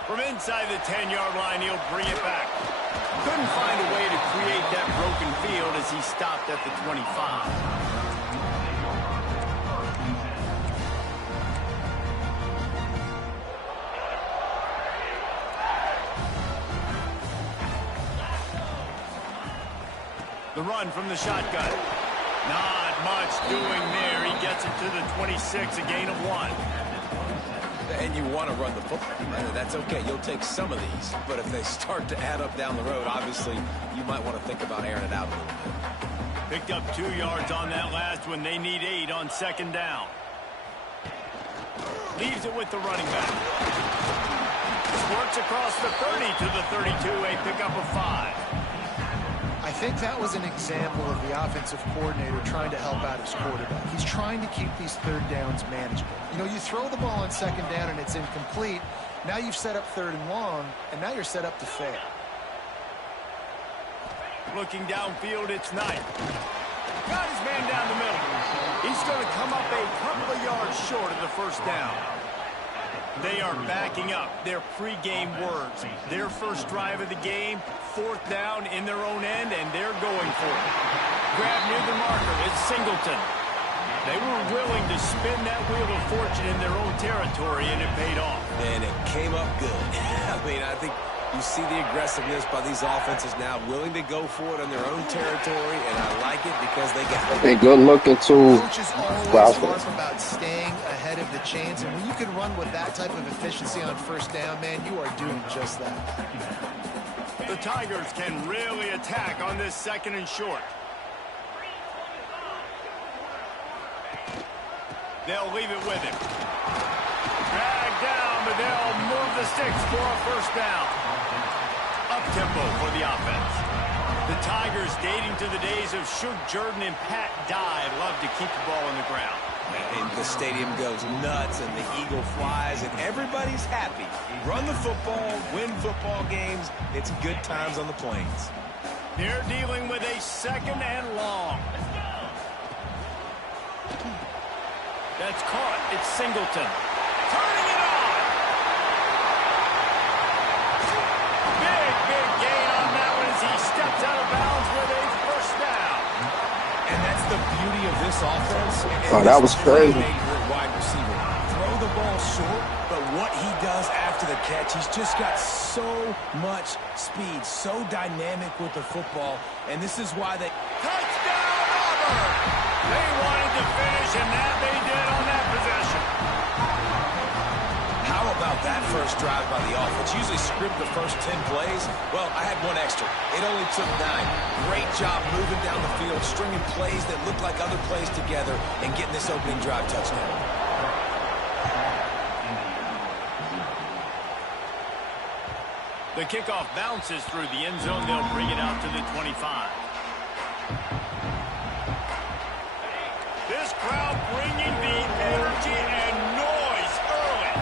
From inside the 10-yard line, he'll bring it back. Couldn't find a way to create that broken field as he stopped at the 25. The run from the shotgun. Not much doing there. He gets it to the 26, a gain of 1. And you want to run the football. That's okay. You'll take some of these. But if they start to add up down the road, obviously, you might want to think about airing it out a little bit. Picked up 2 yards on that last one. They need 8 on 2nd down. Leaves it with the running back. Squirts across the 30 to the 32, a pickup of 5. I think that was an example of the offensive coordinator trying to help out his quarterback. He's trying to keep these 3rd downs manageable. You know, you throw the ball on 2nd down and it's incomplete. Now you've set up 3rd and long, and now you're set up to fail. Looking downfield, it's Knight. Got his man down the middle. He's going to come up a couple of yards short of the 1st down. They are backing up their pregame words. Their first drive of the game, 4th down in their own end, and they're going for it. Grab near the marker is Singleton. They were willing to spin that wheel of fortune in their own territory, and it paid off. And it came up good. I mean, I think you see the aggressiveness by these offenses now, willing to go for it in their own territory, and I like it because they got it. Hey, good looking too. Coaches always harp about staying ahead of the chains, and when you can run with that type of efficiency on 1st down, man, you are doing just that. The Tigers can really attack on this 2nd and short. They'll leave it with him. Dragged down, but they'll move the sticks for a 1st down. Up-tempo for the offense. The Tigers, dating to the days of Shug Jordan and Pat Dye, love to keep the ball on the ground. And the stadium goes nuts, and the eagle flies, and everybody's happy. Run the football, win football games. It's good times on the plains. They're dealing with a 2nd and long. That's caught. It's Singleton. Turning it on. Big gain on that one as he steps out of bounds with a 1st down. And that's the beauty of this offense. Oh, that was crazy. Wide receiver. Throw the ball short, but what he does after the catch, he's just got so much speed, so dynamic with the football, and this is why they... Touchdown, Auburn! They wanted to finish, and that they did on that possession. How about that first drive by the offense? Usually script the first 10 plays. Well, I had one extra. It only took 9. Great job moving down the field, stringing plays that look like other plays together, and getting this opening drive touchdown. The kickoff bounces through the end zone. They'll bring it out to the 25. This crowd bringing the energy and noise early.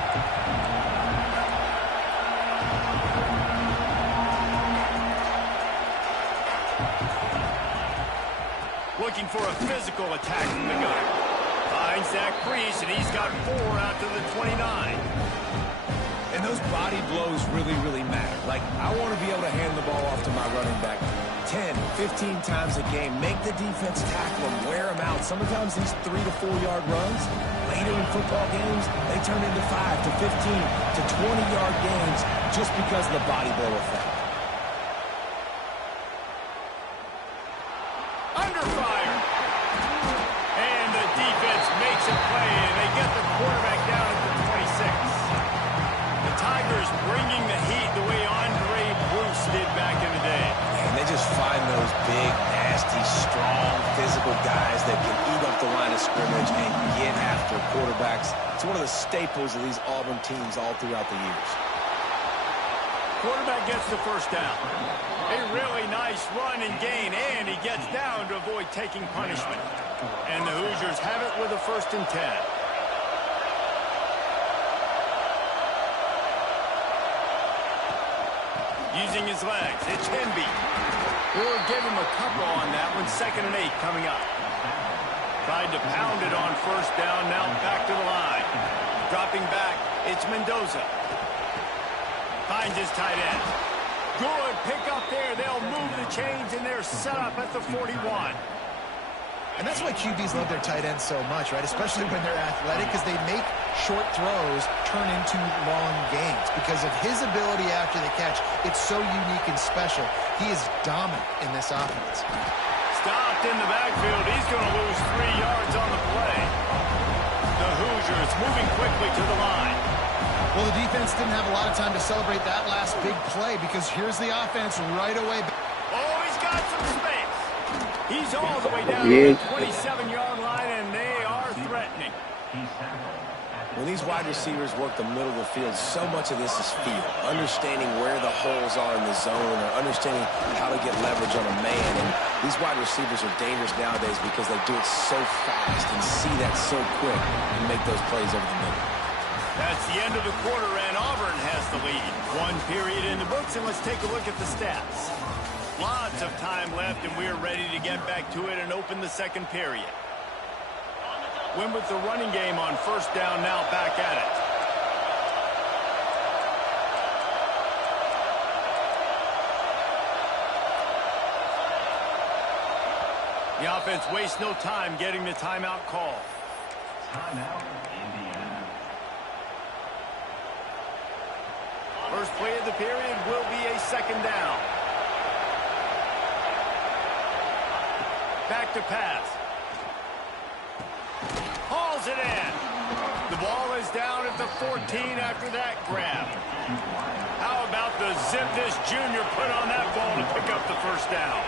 Looking for a physical attack from the gunner. Finds that crease, and he's got 4 out to the 29. And those body blows really matter. Like, I want to be able to hand the ball off to my running back 10, 15 times a game. Make the defense tackle them, wear them out. Sometimes these 3 to 4 yard runs, later in football games, they turn into 5 to 15 to 20 yard games just because of the body blow effect. Under fire. And the defense makes a play, and Hoosiers bringing the heat the way Andre Bruce did back in the day. And they just find those big, nasty, strong, physical guys that can eat up the line of scrimmage and get after quarterbacks. It's one of the staples of these Auburn teams all throughout the years. Quarterback gets the first down. A really nice run and gain, and he gets down to avoid taking punishment. And the Hoosiers have it with a 1st and 10. Using his legs, it's Hemby. We'll give him a couple on that one. 2nd and 8 coming up. Tried to pound it on 1st down, now back to the line. Dropping back, it's Mendoza. Finds his tight end. Good pick up there. They'll move the chains, and they're set up at the 41. And that's why QBs love their tight ends so much, right? Especially when they're athletic, because they make short throws turn into long gains. Because of his ability after the catch, it's so unique and special. He is dominant in this offense. Stopped in the backfield. He's going to lose 3 yards on the play. The Hoosiers moving quickly to the line. Well, the defense didn't have a lot of time to celebrate that last big play, because here's the offense right away. Oh, he's got some space. He's all the way down to the 27-yard line, and they are threatening. When these wide receivers work the middle of the field, so much of this is feel. Understanding where the holes are in the zone, or understanding how to get leverage on a man. And these wide receivers are dangerous nowadays because they do it so fast and see that so quick and make those plays over the middle. That's the end of the quarter, and Auburn has the lead. 1 period in the books, and let's take a look at the stats. Lots of time left, and we're ready to get back to it and open the 2nd period. Win with the running game on 1st down, now back at it. The offense wastes no time getting the timeout call. Timeout, Indiana. First play of the period will be a 2nd down. Back to pass. Hauls it in. The ball is down at the 14 after that grab. How about the zip this junior put on that ball to pick up the 1st down?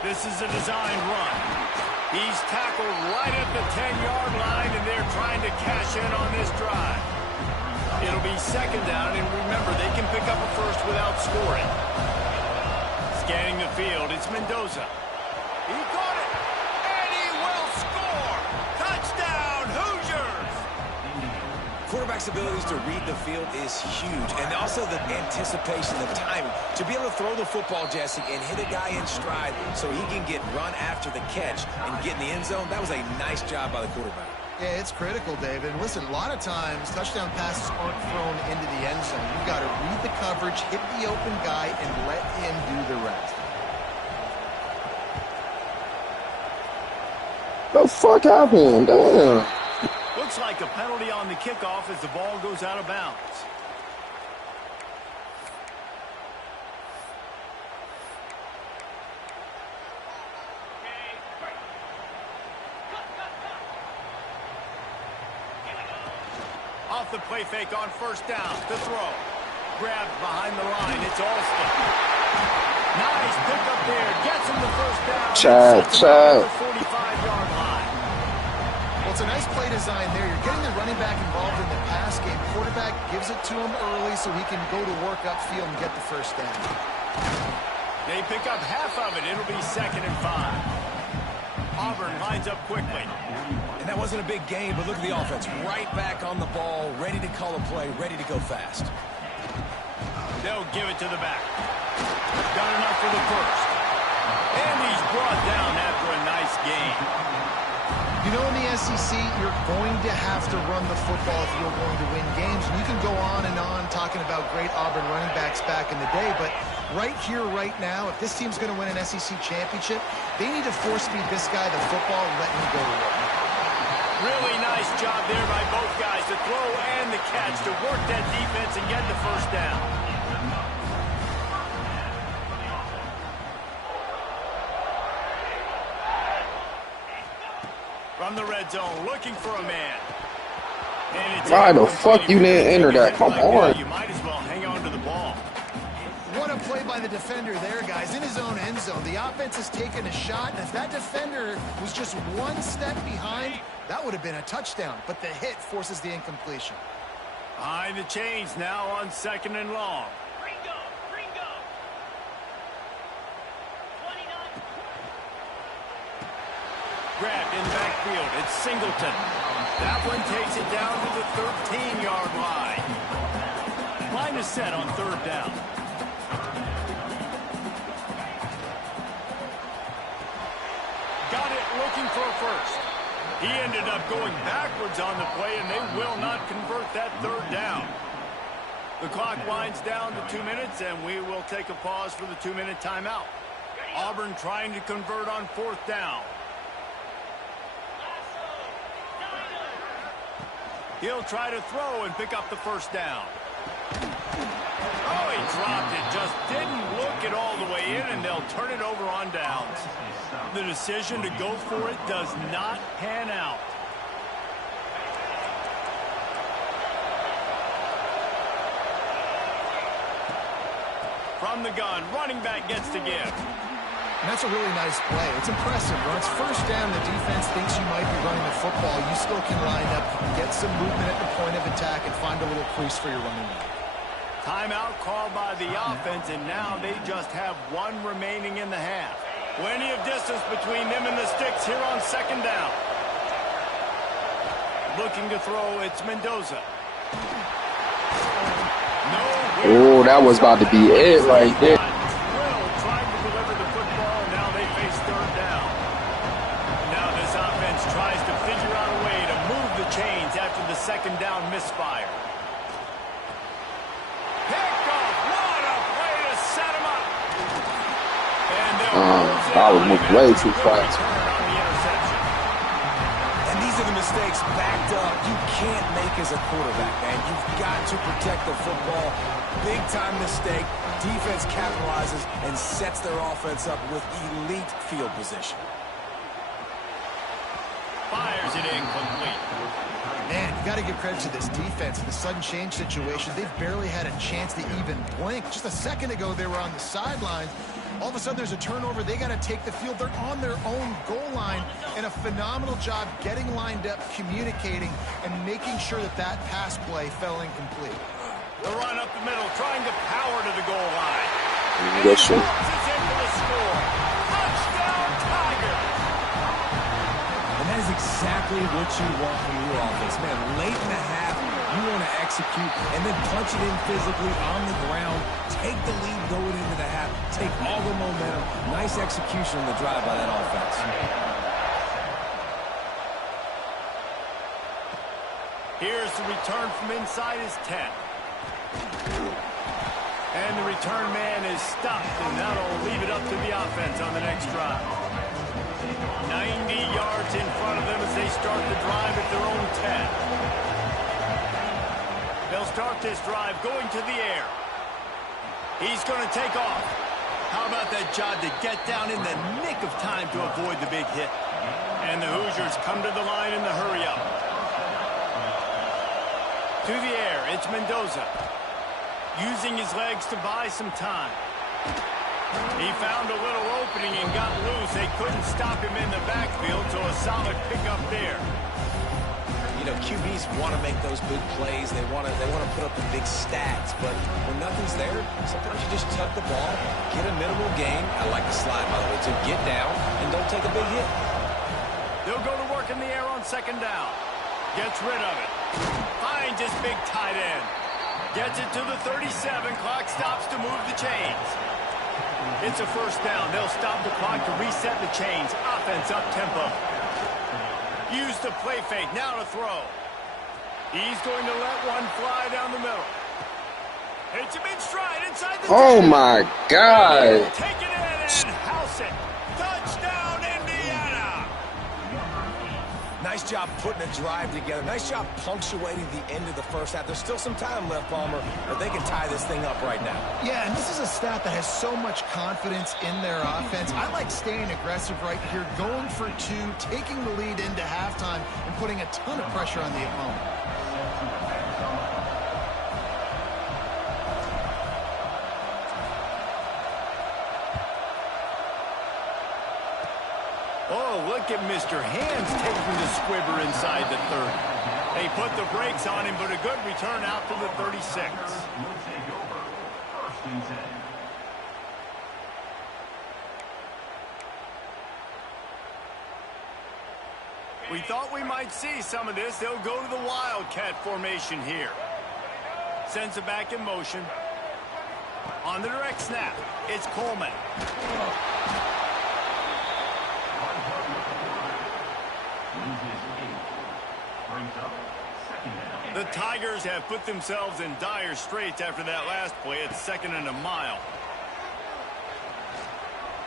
This is a designed run. He's tackled right at the 10-yard line, and they're trying to cash in on this drive. It'll be 2nd down, and remember, they can pick up a 1st without scoring. Scanning the field, it's Mendoza. He got it, and he will score! Touchdown, Hoosiers! Quarterback's abilities to read the field is huge, and also the anticipation, the timing. To be able to throw the football, Jesse, and hit a guy in stride so he can get run after the catch and get in the end zone, that was a nice job by the quarterback. Yeah, it's critical, David. Listen, a lot of times, touchdown passes aren't thrown into the end zone. You've got to read the coverage, hit the open guy, and let him do the rest. The fuck happened? Damn. Looks like a penalty on the kickoff as the ball goes out of bounds. Off the play fake on 1st down. To throw. Grabbed behind the line. It's Alston. Nice pick up there. Gets him the 1st down. Chad. The 45-yard line. Well, it's a nice play design there. You're getting the running back involved in the pass game. Quarterback gives it to him early so he can go to work upfield and get the 1st down. They pick up half of it. It'll be 2nd and 5. Auburn lines up quickly. And that wasn't a big game, but look at the offense. Right back on the ball, ready to call a play, ready to go fast. They'll give it to the back. Got enough for the 1st. And he's brought down after a nice gain. You know, in the SEC, you're going to have to run the football if you're going to win games. And you can go on and on talking about great Auburn running backs back in the day, but right here, right now, if this team's going to win an SEC championship, they need to force-feed this guy the football and let him go to work. Really nice job there by both guys, the throw and the catch, to work that defense and get the 1st down. From the red zone, looking for a man. And it's Why the fuck you didn't enter that? Come on. You might as well hang on to the ball. What a play by the defender there, guys. In his own end zone, the offense has taken a shot, and if that defender was just one step behind, that would have been a touchdown. But the hit forces the incompletion. Behind the chains now on 2nd and long. Ringo. 29. Grabbed in the backfield. It's Singleton. That one takes it down to the 13-yard line. Line is set on 3rd down. Got it looking for a first. He ended up going backwards on the play, and they will not convert that 3rd down. The clock winds down to 2 minutes, and we will take a pause for the 2-minute timeout. Auburn trying to convert on 4th down. He'll try to throw and pick up the 1st down. Oh, he dropped it. Just didn't look it all the way in, and they'll turn it over on downs. The decision to go for it does not pan out. From the gun, running back gets to give. And that's a really nice play. It's impressive. When it's 1st down, the defense thinks you might be running the football. You still can line up, get some movement at the point of attack, and find a little crease for your running back. Timeout called by the offense, and now they just have 1 remaining in the half. Plenty of distance between them and the sticks here on 2nd down. Looking to throw, it's Mendoza. Oh, that was about to be it right there. Will trying to deliver the football, and now they face 3rd down. Now this offense tries to figure out a way to move the chains after the 2nd down misfire. Picked off. What a play to set him up. And I was moving way too fast. And these are the mistakes backed up you can't make as a quarterback, man. You've got to protect the football. Big-time mistake. Defense capitalizes and sets their offense up with elite field position. Fires it incomplete. Man, you got to give credit to this defense. In the sudden change situation, they've barely had a chance to even blink. Just a second ago, they were on the sidelines. All of a sudden, there's a turnover. They got to take the field. They're on their own goal line, and a phenomenal job getting lined up, communicating, and making sure that that pass play fell incomplete. The run up the middle, trying to power to the goal line. Yes, sir. It's in for the score. Touchdown, Tigers! And that is exactly what you want from your offense. Man, late in the half, you want to execute and then punch it in physically on the ground. Take the lead going into the half. Take all the momentum. Nice execution on the drive by that offense. Here's the return from inside his 10. And the return man is stopped, and that'll leave it up to the offense on the next drive. 90 yards in front of them as they start the drive at their own 10. They'll start this drive going to the air. He's going to take off. How about that job to get down in the nick of time to avoid the big hit? And the Hoosiers come to the line in the hurry-up. To the air, it's Mendoza. Using his legs to buy some time. He found a little opening and got loose. They couldn't stop him in the backfield, so a solid pickup there. You know, QBs want to make those big plays. They want to put up the big stats. But when nothing's there, sometimes you just tuck the ball, get a minimal gain. I like the slide, by the way, to get down and don't take a big hit. They'll go to work in the air on 2nd down. Gets rid of it. Finds his big tight end. Gets it to the 37. Clock stops to move the chains. It's a 1st down. They'll stop the clock to reset the chains. Offense up tempo. Use the play fake. Now to throw. He's going to let one fly down the middle. Hits him in stride inside the 10. Oh, my God. Take it in and house it. Touchdown, Indiana. Nice job putting a drive together. Nice job punctuating the end of the first half. There's still some time left, Palmer, but they can tie this thing up right now. Yeah, and this is a stat that has so much confidence in their offense. I like staying aggressive right here, going for two, taking the lead into halftime, and putting a ton of pressure on the opponent. Oh, look at Mr. Hands taking the squibber inside the 30. They put the brakes on him, but a good return out to the 36. Will take over. First and 10. We thought we might see some of this. They'll go to the Wildcat formation here. Sends it back in motion. On the direct snap, it's Coleman. The Tigers have put themselves in dire straits after that last play. It's 2nd and a mile.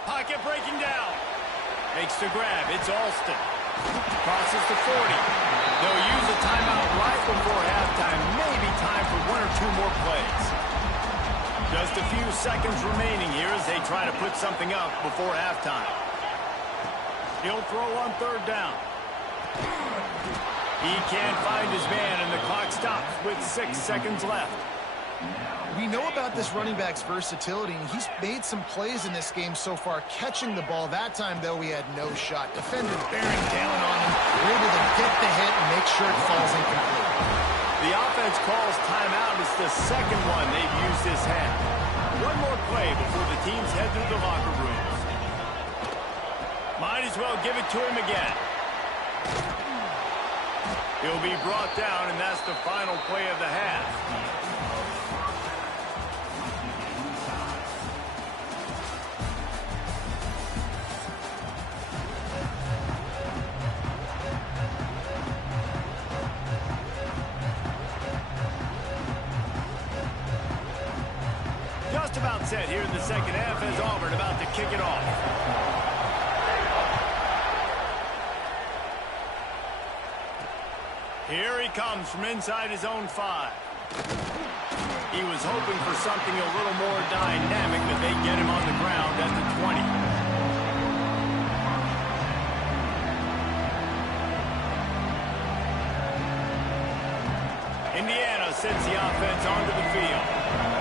Pocket breaking down. Makes the grab. It's Alston. Crosses the 40. They'll use a timeout right before halftime. Maybe time for one or two more plays. Just a few seconds remaining here as they try to put something up before halftime. He'll throw on 3rd down. He can't find his man, and the clock stops with 6 seconds left. We know about this running back's versatility, and he's made some plays in this game so far, catching the ball. That time, though, he had no shot. Defender bearing down on him. We're able to get the hit and make sure it falls incomplete. The offense calls timeout. It's the second one they've used this half. One more play before the teams head to the locker rooms. Might as well give it to him again. He'll be brought down, and that's the final play of the half. Just about set here in the second half as Auburn about to kick it off. Here he comes from inside his own 5. He was hoping for something a little more dynamic, but they get him on the ground at the 20. Indiana sends the offense onto the field.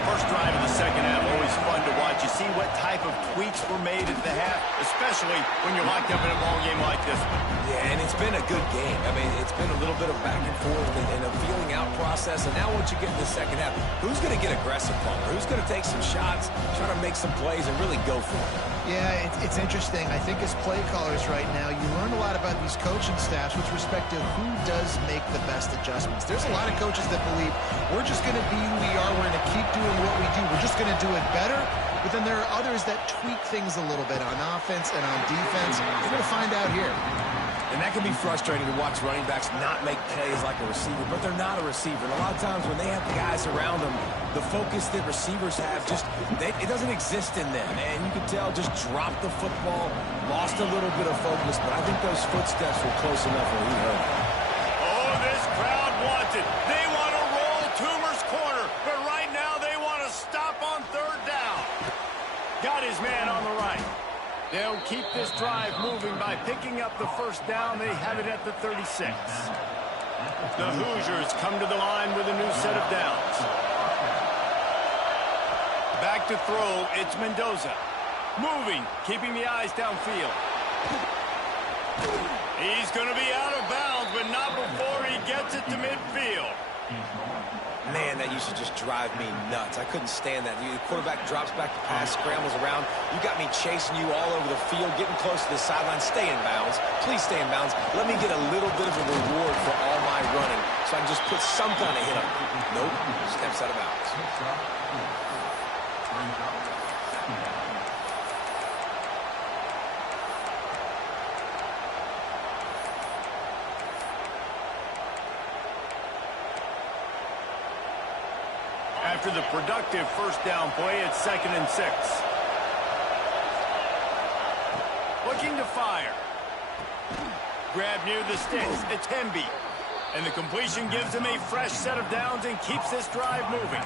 First drive of the second half, always fun to watch. You see what type of tweaks were made at the half, especially when you're locked up in a ball game like this one. Yeah, and it's been a good game. I mean, it's been a little bit of back and forth and a feeling out process. And now once you get in the second half, who's going to get aggressive, Palmer? Who's going to take some shots, try to make some plays, and really go for it? Yeah, it's interesting. I think as play callers right now, you learn a lot about these coaching staffs with respect to who does make the best adjustments. There's a lot of coaches that believe we're just going to be who we are. We're going to keep doing what we do. We're just going to do it better. But then there are others that tweak things a little bit on offense and on defense. We're going to find out here. And that can be frustrating to watch running backs not make plays like a receiver, but they're not a receiver. And a lot of times when they have guys around them, the focus that receivers have it doesn't exist in them. And you can tell just dropped the football, lost a little bit of focus, but I think those footsteps were close enough where he heard it. Oh, this crowd wants it. They want to roll Toomer's corner, but right now they want to stop on 3rd down. Got his man on the right. They'll keep this drive moving by picking up the first down. They have it at the 36. The Hoosiers come to the line with a new set of downs. Back to throw, it's Mendoza. Moving, keeping the eyes downfield. He's going to be out of bounds, but not before he gets it to midfield. Man, that used to just drive me nuts. I couldn't stand that. The quarterback drops back to pass, scrambles around. You got me chasing you all over the field, getting close to the sideline. Stay in bounds. Please stay in bounds. Let me get a little bit of a reward for all my running so I can just put some kind of hit on it. Nope. Steps out of bounds. After the productive first down play, it's 2nd and 6. Looking to fire. grabbed near the sticks. It's Hemby. And the completion gives him a fresh set of downs and keeps this drive moving.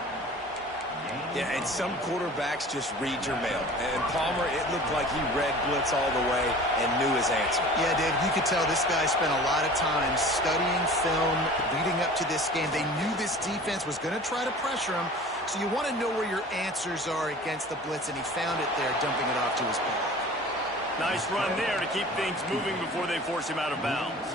Yeah, and some quarterbacks just read your mail. And Palmer, it looked like he read blitz all the way and knew his answer. Yeah, David, you could tell this guy spent a lot of time studying film leading up to this game. They knew this defense was going to try to pressure him, so you want to know where your answers are against the blitz, and he found it there, dumping it off to his back. Nice run there to keep things moving before they force him out of bounds.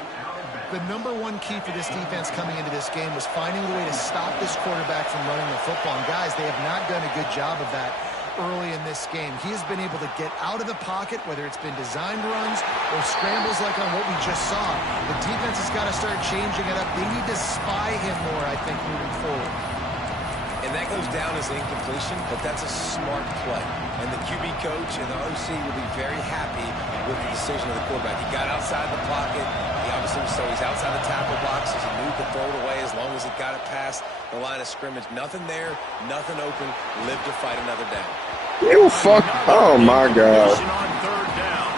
The number one key for this defense coming into this game was finding a way to stop this quarterback from running the football. And guys, they have not done a good job of that early in this game. He has been able to get out of the pocket, whether it's been designed runs or scrambles like on what we just saw. The defense has got to start changing it up. They need to spy him more, I think, moving forward. And that goes down as incompletion, but that's a smart play. And the QB coach and the OC will be very happy with the decision of the quarterback. He got outside the pocket. He obviously so he's outside the tackle box. He knew he could throw it away as long as he got it past the line of scrimmage. Nothing there, nothing open. Live to fight another down. You fuck. Oh, my God. On third down.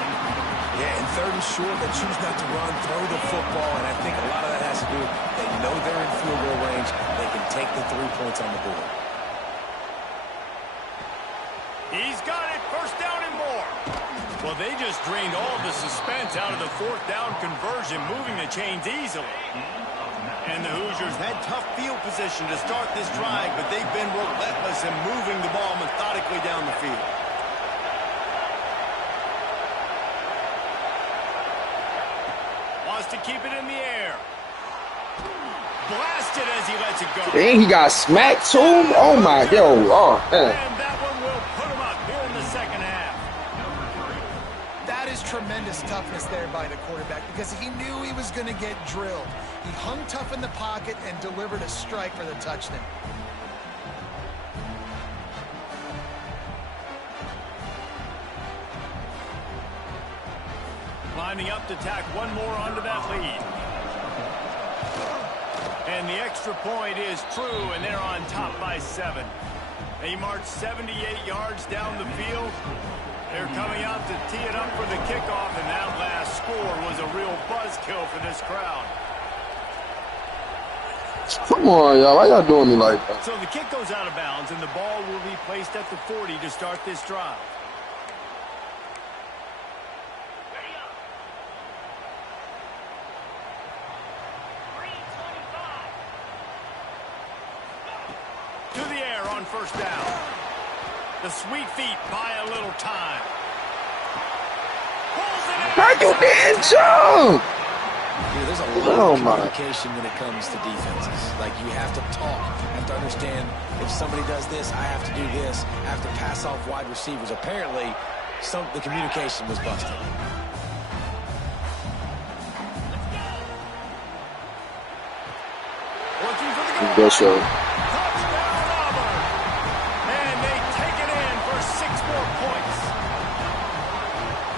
Yeah, and third and short, they choose not to run, throw the football, and I think a lot of that has to do with they know they're in field goal range. They can take the 3 points on the board. He's got it. First down and more. Well, they just drained all the suspense out of the fourth down conversion, moving the chains easily. And the Hoosiers had tough field position to start this drive, but they've been relentless in moving the ball methodically down the field. Wants to keep it in the air. Blasted as he lets it go. Dang, he got smacked too? Oh, my God. Oh, man. And that one will put him up here in the second half. That is tremendous toughness there by the quarterback because he knew he was going to get drilled. He hung tough in the pocket and delivered a strike for the touchdown. Lining up to tack one more onto that lead. And the extra point is true, and they're on top by 7. They march 78 yards down the field. They're coming out to tee it up for the kickoff, and that last score was a real buzzkill for this crowd. Come on, y'all. Why y'all doing me like that? So the kick goes out of bounds, and the ball will be placed at the 40 to start this drive. First down. The sweet feet buy a little time. How you didn't jump? Yeah, there's a lot of communication when it comes to defenses. Like, you have to talk. You have to understand if somebody does this, I have to do this. I have to pass off wide receivers. Apparently, the communication was busted. Working for the goal. Good show.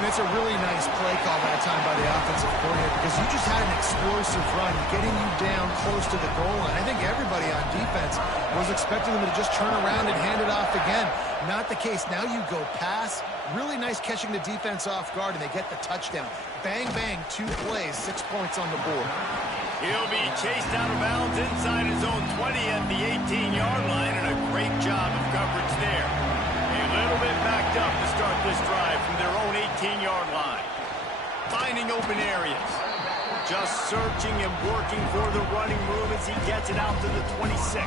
It's a really nice play call that time by the offensive coordinator because you just had an explosive run getting you down close to the goal line. I think everybody on defense was expecting them to just turn around and hand it off again. Not the case. Now you go pass. Really nice catching the defense off guard, and they get the touchdown. Bang, bang, 2 plays, 6 points on the board. He'll be chased out of bounds inside his own 20 at the 18-yard line, and a great job of coverage there. A little bit backed up to start this drive from their own 18-yard line. Finding open areas. Just searching and working for the running move as he gets it out to the 26.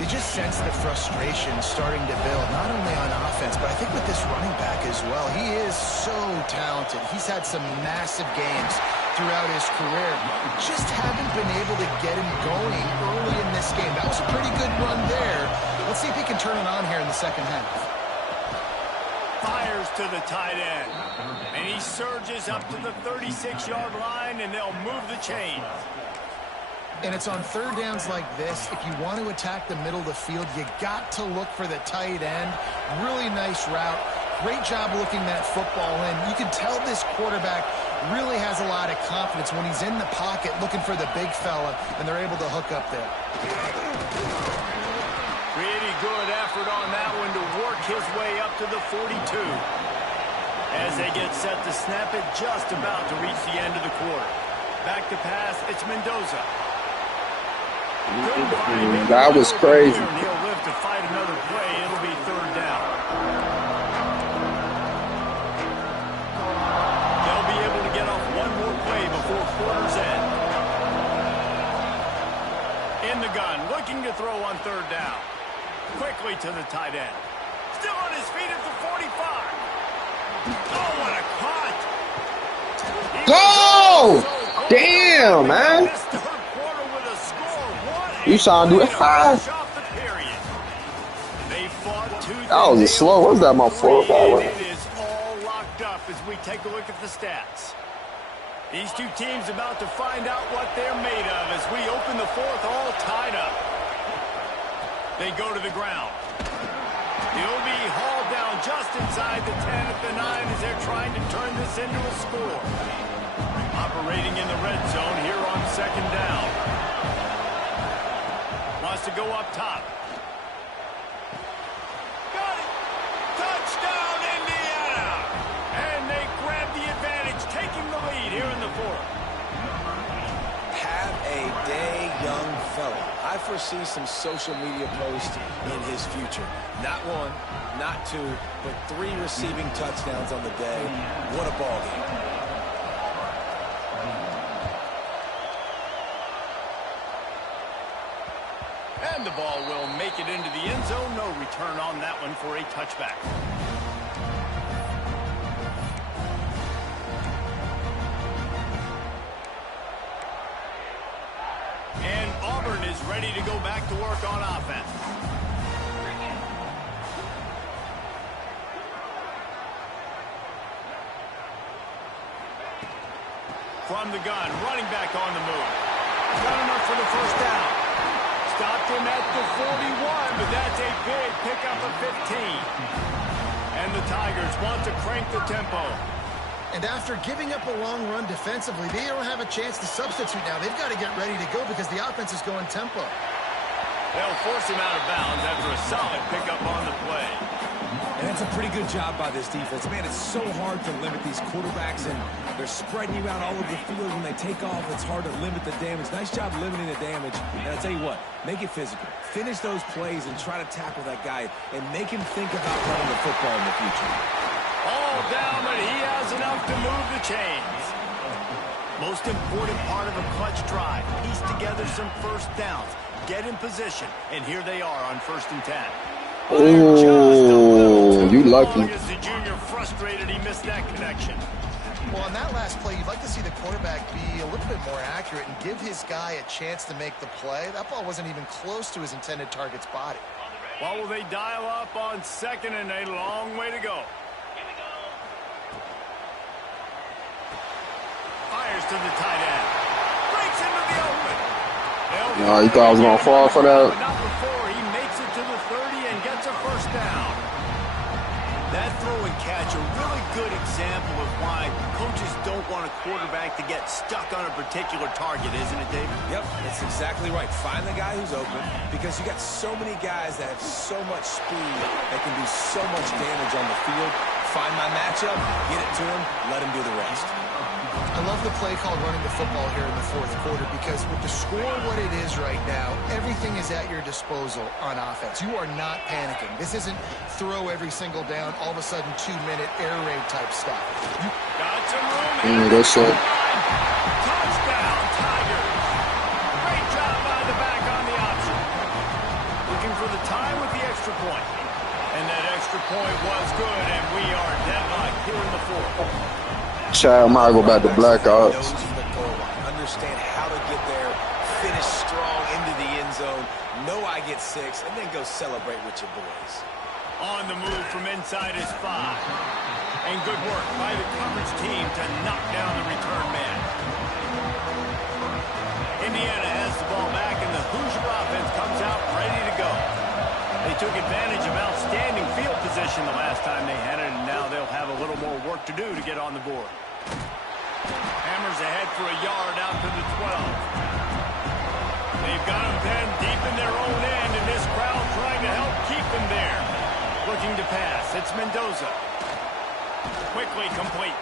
You just sense the frustration starting to build, not only on offense, but I think with this running back as well. He is so talented. He's had some massive games throughout his career. Just haven't been able to get him going early in this game. That was a pretty good run there. Let's see if he can turn it on here in the second half. Fires to the tight end. And he surges up to the 36-yard line, and they'll move the chains. And it's on third downs like this. If you want to attack the middle of the field, you got to look for the tight end. Really nice route. Great job looking that football in. You can tell this quarterback really has a lot of confidence when he's in the pocket looking for the big fella, and they're able to hook up there. Pretty good effort on that one to work his way up to the 42. As they get set to snap it, just about to reach the end of the quarter. Back to pass, it's Mendoza. That was crazy. He'll live to fight another play. It'll be third down. They'll be able to get off one more play before quarter's end. In the gun, looking to throw on third down. Quickly to the tight end. Still on his feet at the 45. Oh, what a cut! Go! Damn, man. You trying to do it high? That was a slow. What was that, my fourth ball? It is all locked up as we take a look at the stats. These two teams about to find out what they're made of as we open the fourth, all tied up. They go to the ground. He'll be hauled down just inside the 10 at the 9 as they're trying to turn this into a score. Operating in the red zone here on second down. Wants to go up top. Got it! Touchdown, Indiana! And they grab the advantage, taking the lead here in the fourth. Have a day, young fella. I foresee some social media posts in his future. Not one, not two, but 3 receiving touchdowns on the day. What a ball game. And the ball will make it into the end zone. No return on that one for a touchback. And Auburn is ready to go back to work on offense. From the gun, running back on the move. Got enough for the first down. Stopped him at the 41, but that's a big pickup of 15. And the Tigers want to crank the tempo. And after giving up a long run defensively, they don't have a chance to substitute now. They've got to get ready to go because the offense is going tempo. They'll force him out of bounds after a solid pickup on the play. And that's a pretty good job by this defense. Man, it's so hard to limit these quarterbacks, and they're spreading you out all over the field. When they take off, it's hard to limit the damage. Nice job limiting the damage. And I'll tell you what, make it physical. Finish those plays and try to tackle that guy and make him think about running the football in the future. All down, but he has enough to move the chains. Most important part of a clutch drive. Piece together some first downs. Get in position. And here they are on 1st and 10. Oh, you lucky. As the junior frustrated, he missed that connection. Well, on that last play, you'd like to see the quarterback be a little bit more accurate and give his guy a chance to make the play. That ball wasn't even close to his intended target's body. Well, will they dial up on 2nd and a long way to go? Fires to the tight end. Breaks into the open. No, you thought I was going to fall for that? But not before he makes it to the 30 and gets a first down. That throw and catch, a really good example of why coaches don't want a quarterback to get stuck on a particular target, isn't it, David? Yep, that's exactly right. Find the guy who's open because you got so many guys that have so much speed that can do so much damage on the field. Find my matchup, get it to him, let him do the rest. I love the play called running the football here in the 4th quarter because with the score what it is right now, everything is at your disposal on offense. You are not panicking. This isn't throw every single down, all of a sudden 2-minute air raid type stuff. Got some room. Good shot. Touchdown, Tigers. Great job by the back on the option. Looking for the time with the extra point. And that extra point was good, and we are deadlocked here in the 4th. Chad might go back to Black Ops. Understand how to get there, finish strong into the end zone, know I get 6, and then go celebrate with your boys. On the move from inside his 5. And good work by the coverage team to knock down the return man. Indiana has the ball back, and the Hoosier offense comes out ready to go. They took advantage of outstanding field position the last time they had it, and now they'll have a little more work to do to get on the board. Hammers ahead for a yard out to the 12. They've got them pinned deep in their own end, and this crowd trying to help keep them there. Looking to pass. It's Mendoza. Quickly complete.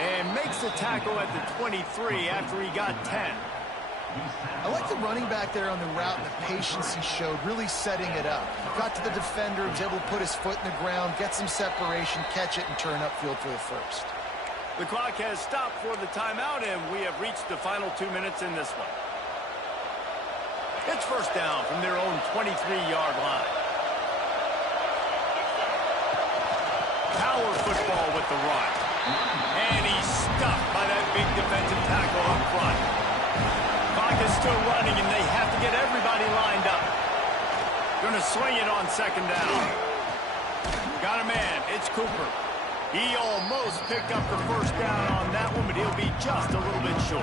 And makes the tackle at the 23 after he got 10. I like the running back there on the route and the patience he showed, really setting it up. Got to the defender, was able to put his foot in the ground, get some separation, catch it, and turn upfield for the first. The clock has stopped for the timeout, and we have reached the final 2 minutes in this one. It's first down from their own 23-yard line. Power football with the run. And he's stuffed by that big defensive tackle up front. Clock is still running, and they have to get everybody lined up. Going to swing it on second down. Got a man. It's Cooper. He almost picked up the first down on that one, but he'll be just a little bit short.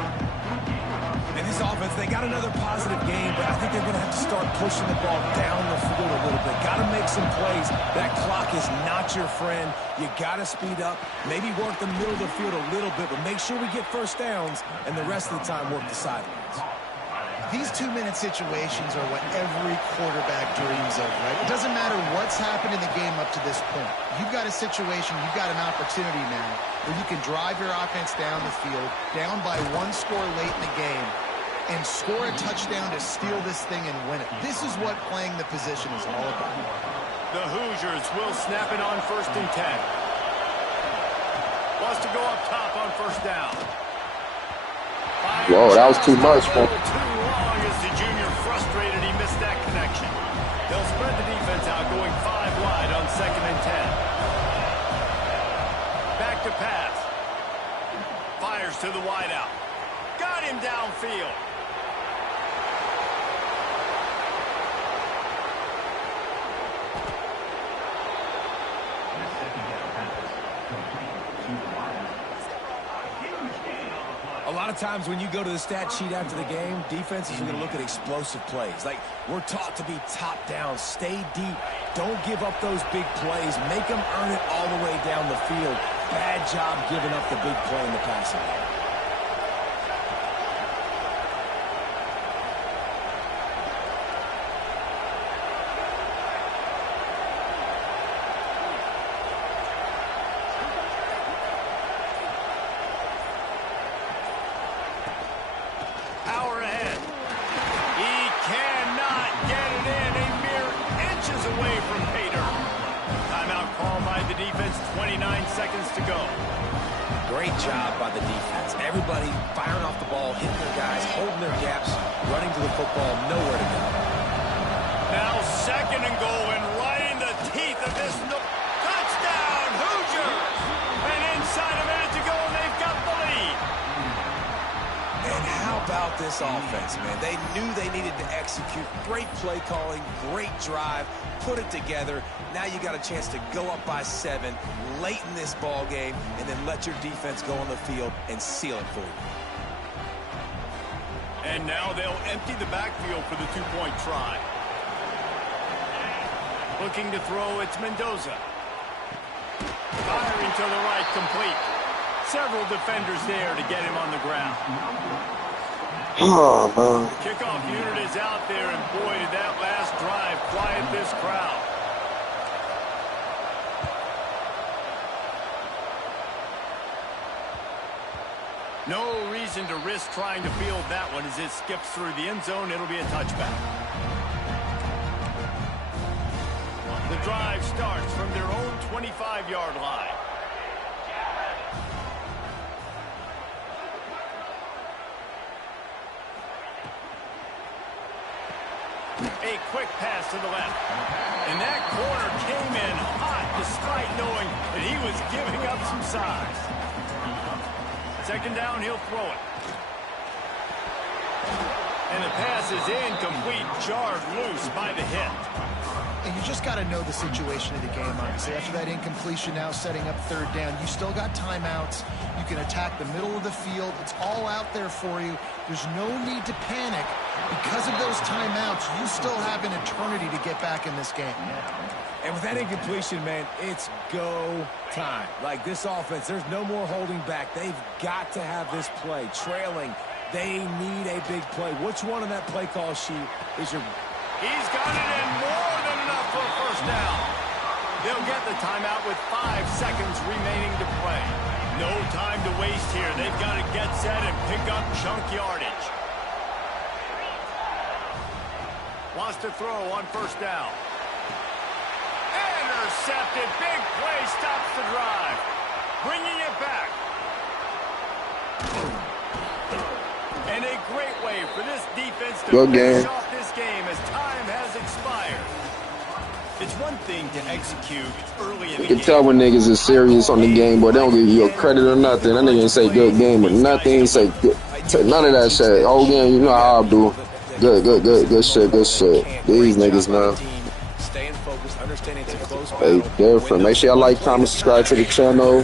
And this offense, they got another positive game, but I think they're going to have to start pushing the ball down the field a little bit. Got to make some plays. That clock is not your friend. You got to speed up, maybe work the middle of the field a little bit, but make sure we get first downs, and the rest of the time work the sidelines. These 2-minute situations are what every quarterback dreams of, right? It doesn't matter what's happened in the game up to this point. You've got a situation, you've got an opportunity now where you can drive your offense down the field, down by 1 score late in the game, and score a touchdown to steal this thing and win it. This is what playing the position is all about. The Hoosiers will snap it on 1st and 10. Wants to go up top on first down. Whoa, that was too much, man. Too long as the junior frustrated he missed that connection. They'll spread the defense out, going 5 wide on 2nd and 10. Back to pass. Fires to the wideout. Got him downfield. A lot of times when you go to the stat sheet after the game, defenses are going to look at explosive plays. Like, we're taught to be top down, stay deep, don't give up those big plays, make them earn it all the way down the field. Bad job giving up the big play in the passing game. Great job by the defense. Everybody firing off the ball, hitting their guys, holding their gaps, running to the football, nowhere to go. Now 2nd and goal, and right in the teeth of this touchdown, Hoosiers! And inside a minute to go, and they've got the lead. And how about this offense, man? They knew they needed to execute. Great play calling, great drive, put it together. Now you got a chance to go up by 7 late in this ball game, and then let your defense go on the field and seal it for you. And now they'll empty the backfield for the 2-point try. Looking to throw, it's Mendoza. Firing to the right, complete. Several defenders there to get him on the ground. Oh, man. Kickoff unit is out there, and boy, did that last drive quiet this crowd. No reason to risk trying to field that one as it skips through the end zone. It'll be a touchback. The drive starts from their own 25-yard line. A quick pass to the left. And that corner came in hot despite knowing that he was giving up some size. 2nd down, he'll throw it. And the pass is incomplete, jarred loose by the hit. And you just got to know the situation of the game, obviously. After that incompletion, now setting up 3rd down, you still got timeouts. You can attack the middle of the field. It's all out there for you. There's no need to panic. Because of those timeouts, you still have an eternity to get back in this game. And with that incompletion, man, it's go time. Like, this offense, there's no more holding back. They've got to have this play. Trailing, they need a big play. Which one on that play call sheet is your... He's got it in, more than enough for a first down. They'll get the timeout with 5 seconds remaining to play. No time to waste here. They've got to get set and pick up chunk yardage. Wants to throw on first down. Intercepted. Big play stops the drive. Bringing it back. And a great way for this defense to finish off this game as time has expired. It's one thing to execute early in the You game. can tell when niggas is serious on the game, boy. They don't give you a credit or nothing. That nigga ain't say good game or nothing. He ain't say good. None of that shit. Whole game, you know how I do. Good shit. These niggas, man. Staying focused, understanding it's a close They battle. different. Make sure y'all like, comment, subscribe to the channel.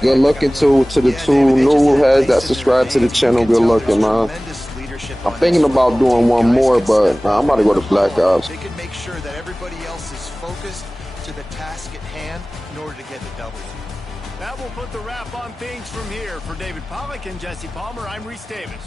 Good looking to the 2 new heads that subscribe to the channel. Good looking, man. I'm thinking about doing one more, but I'm about to go to Black Ops. They can make sure that everybody else is focused to the task at hand in order to get the W. That will put the wrap on things from here. For David Pollack and Jesse Palmer, I'm Reese Davis.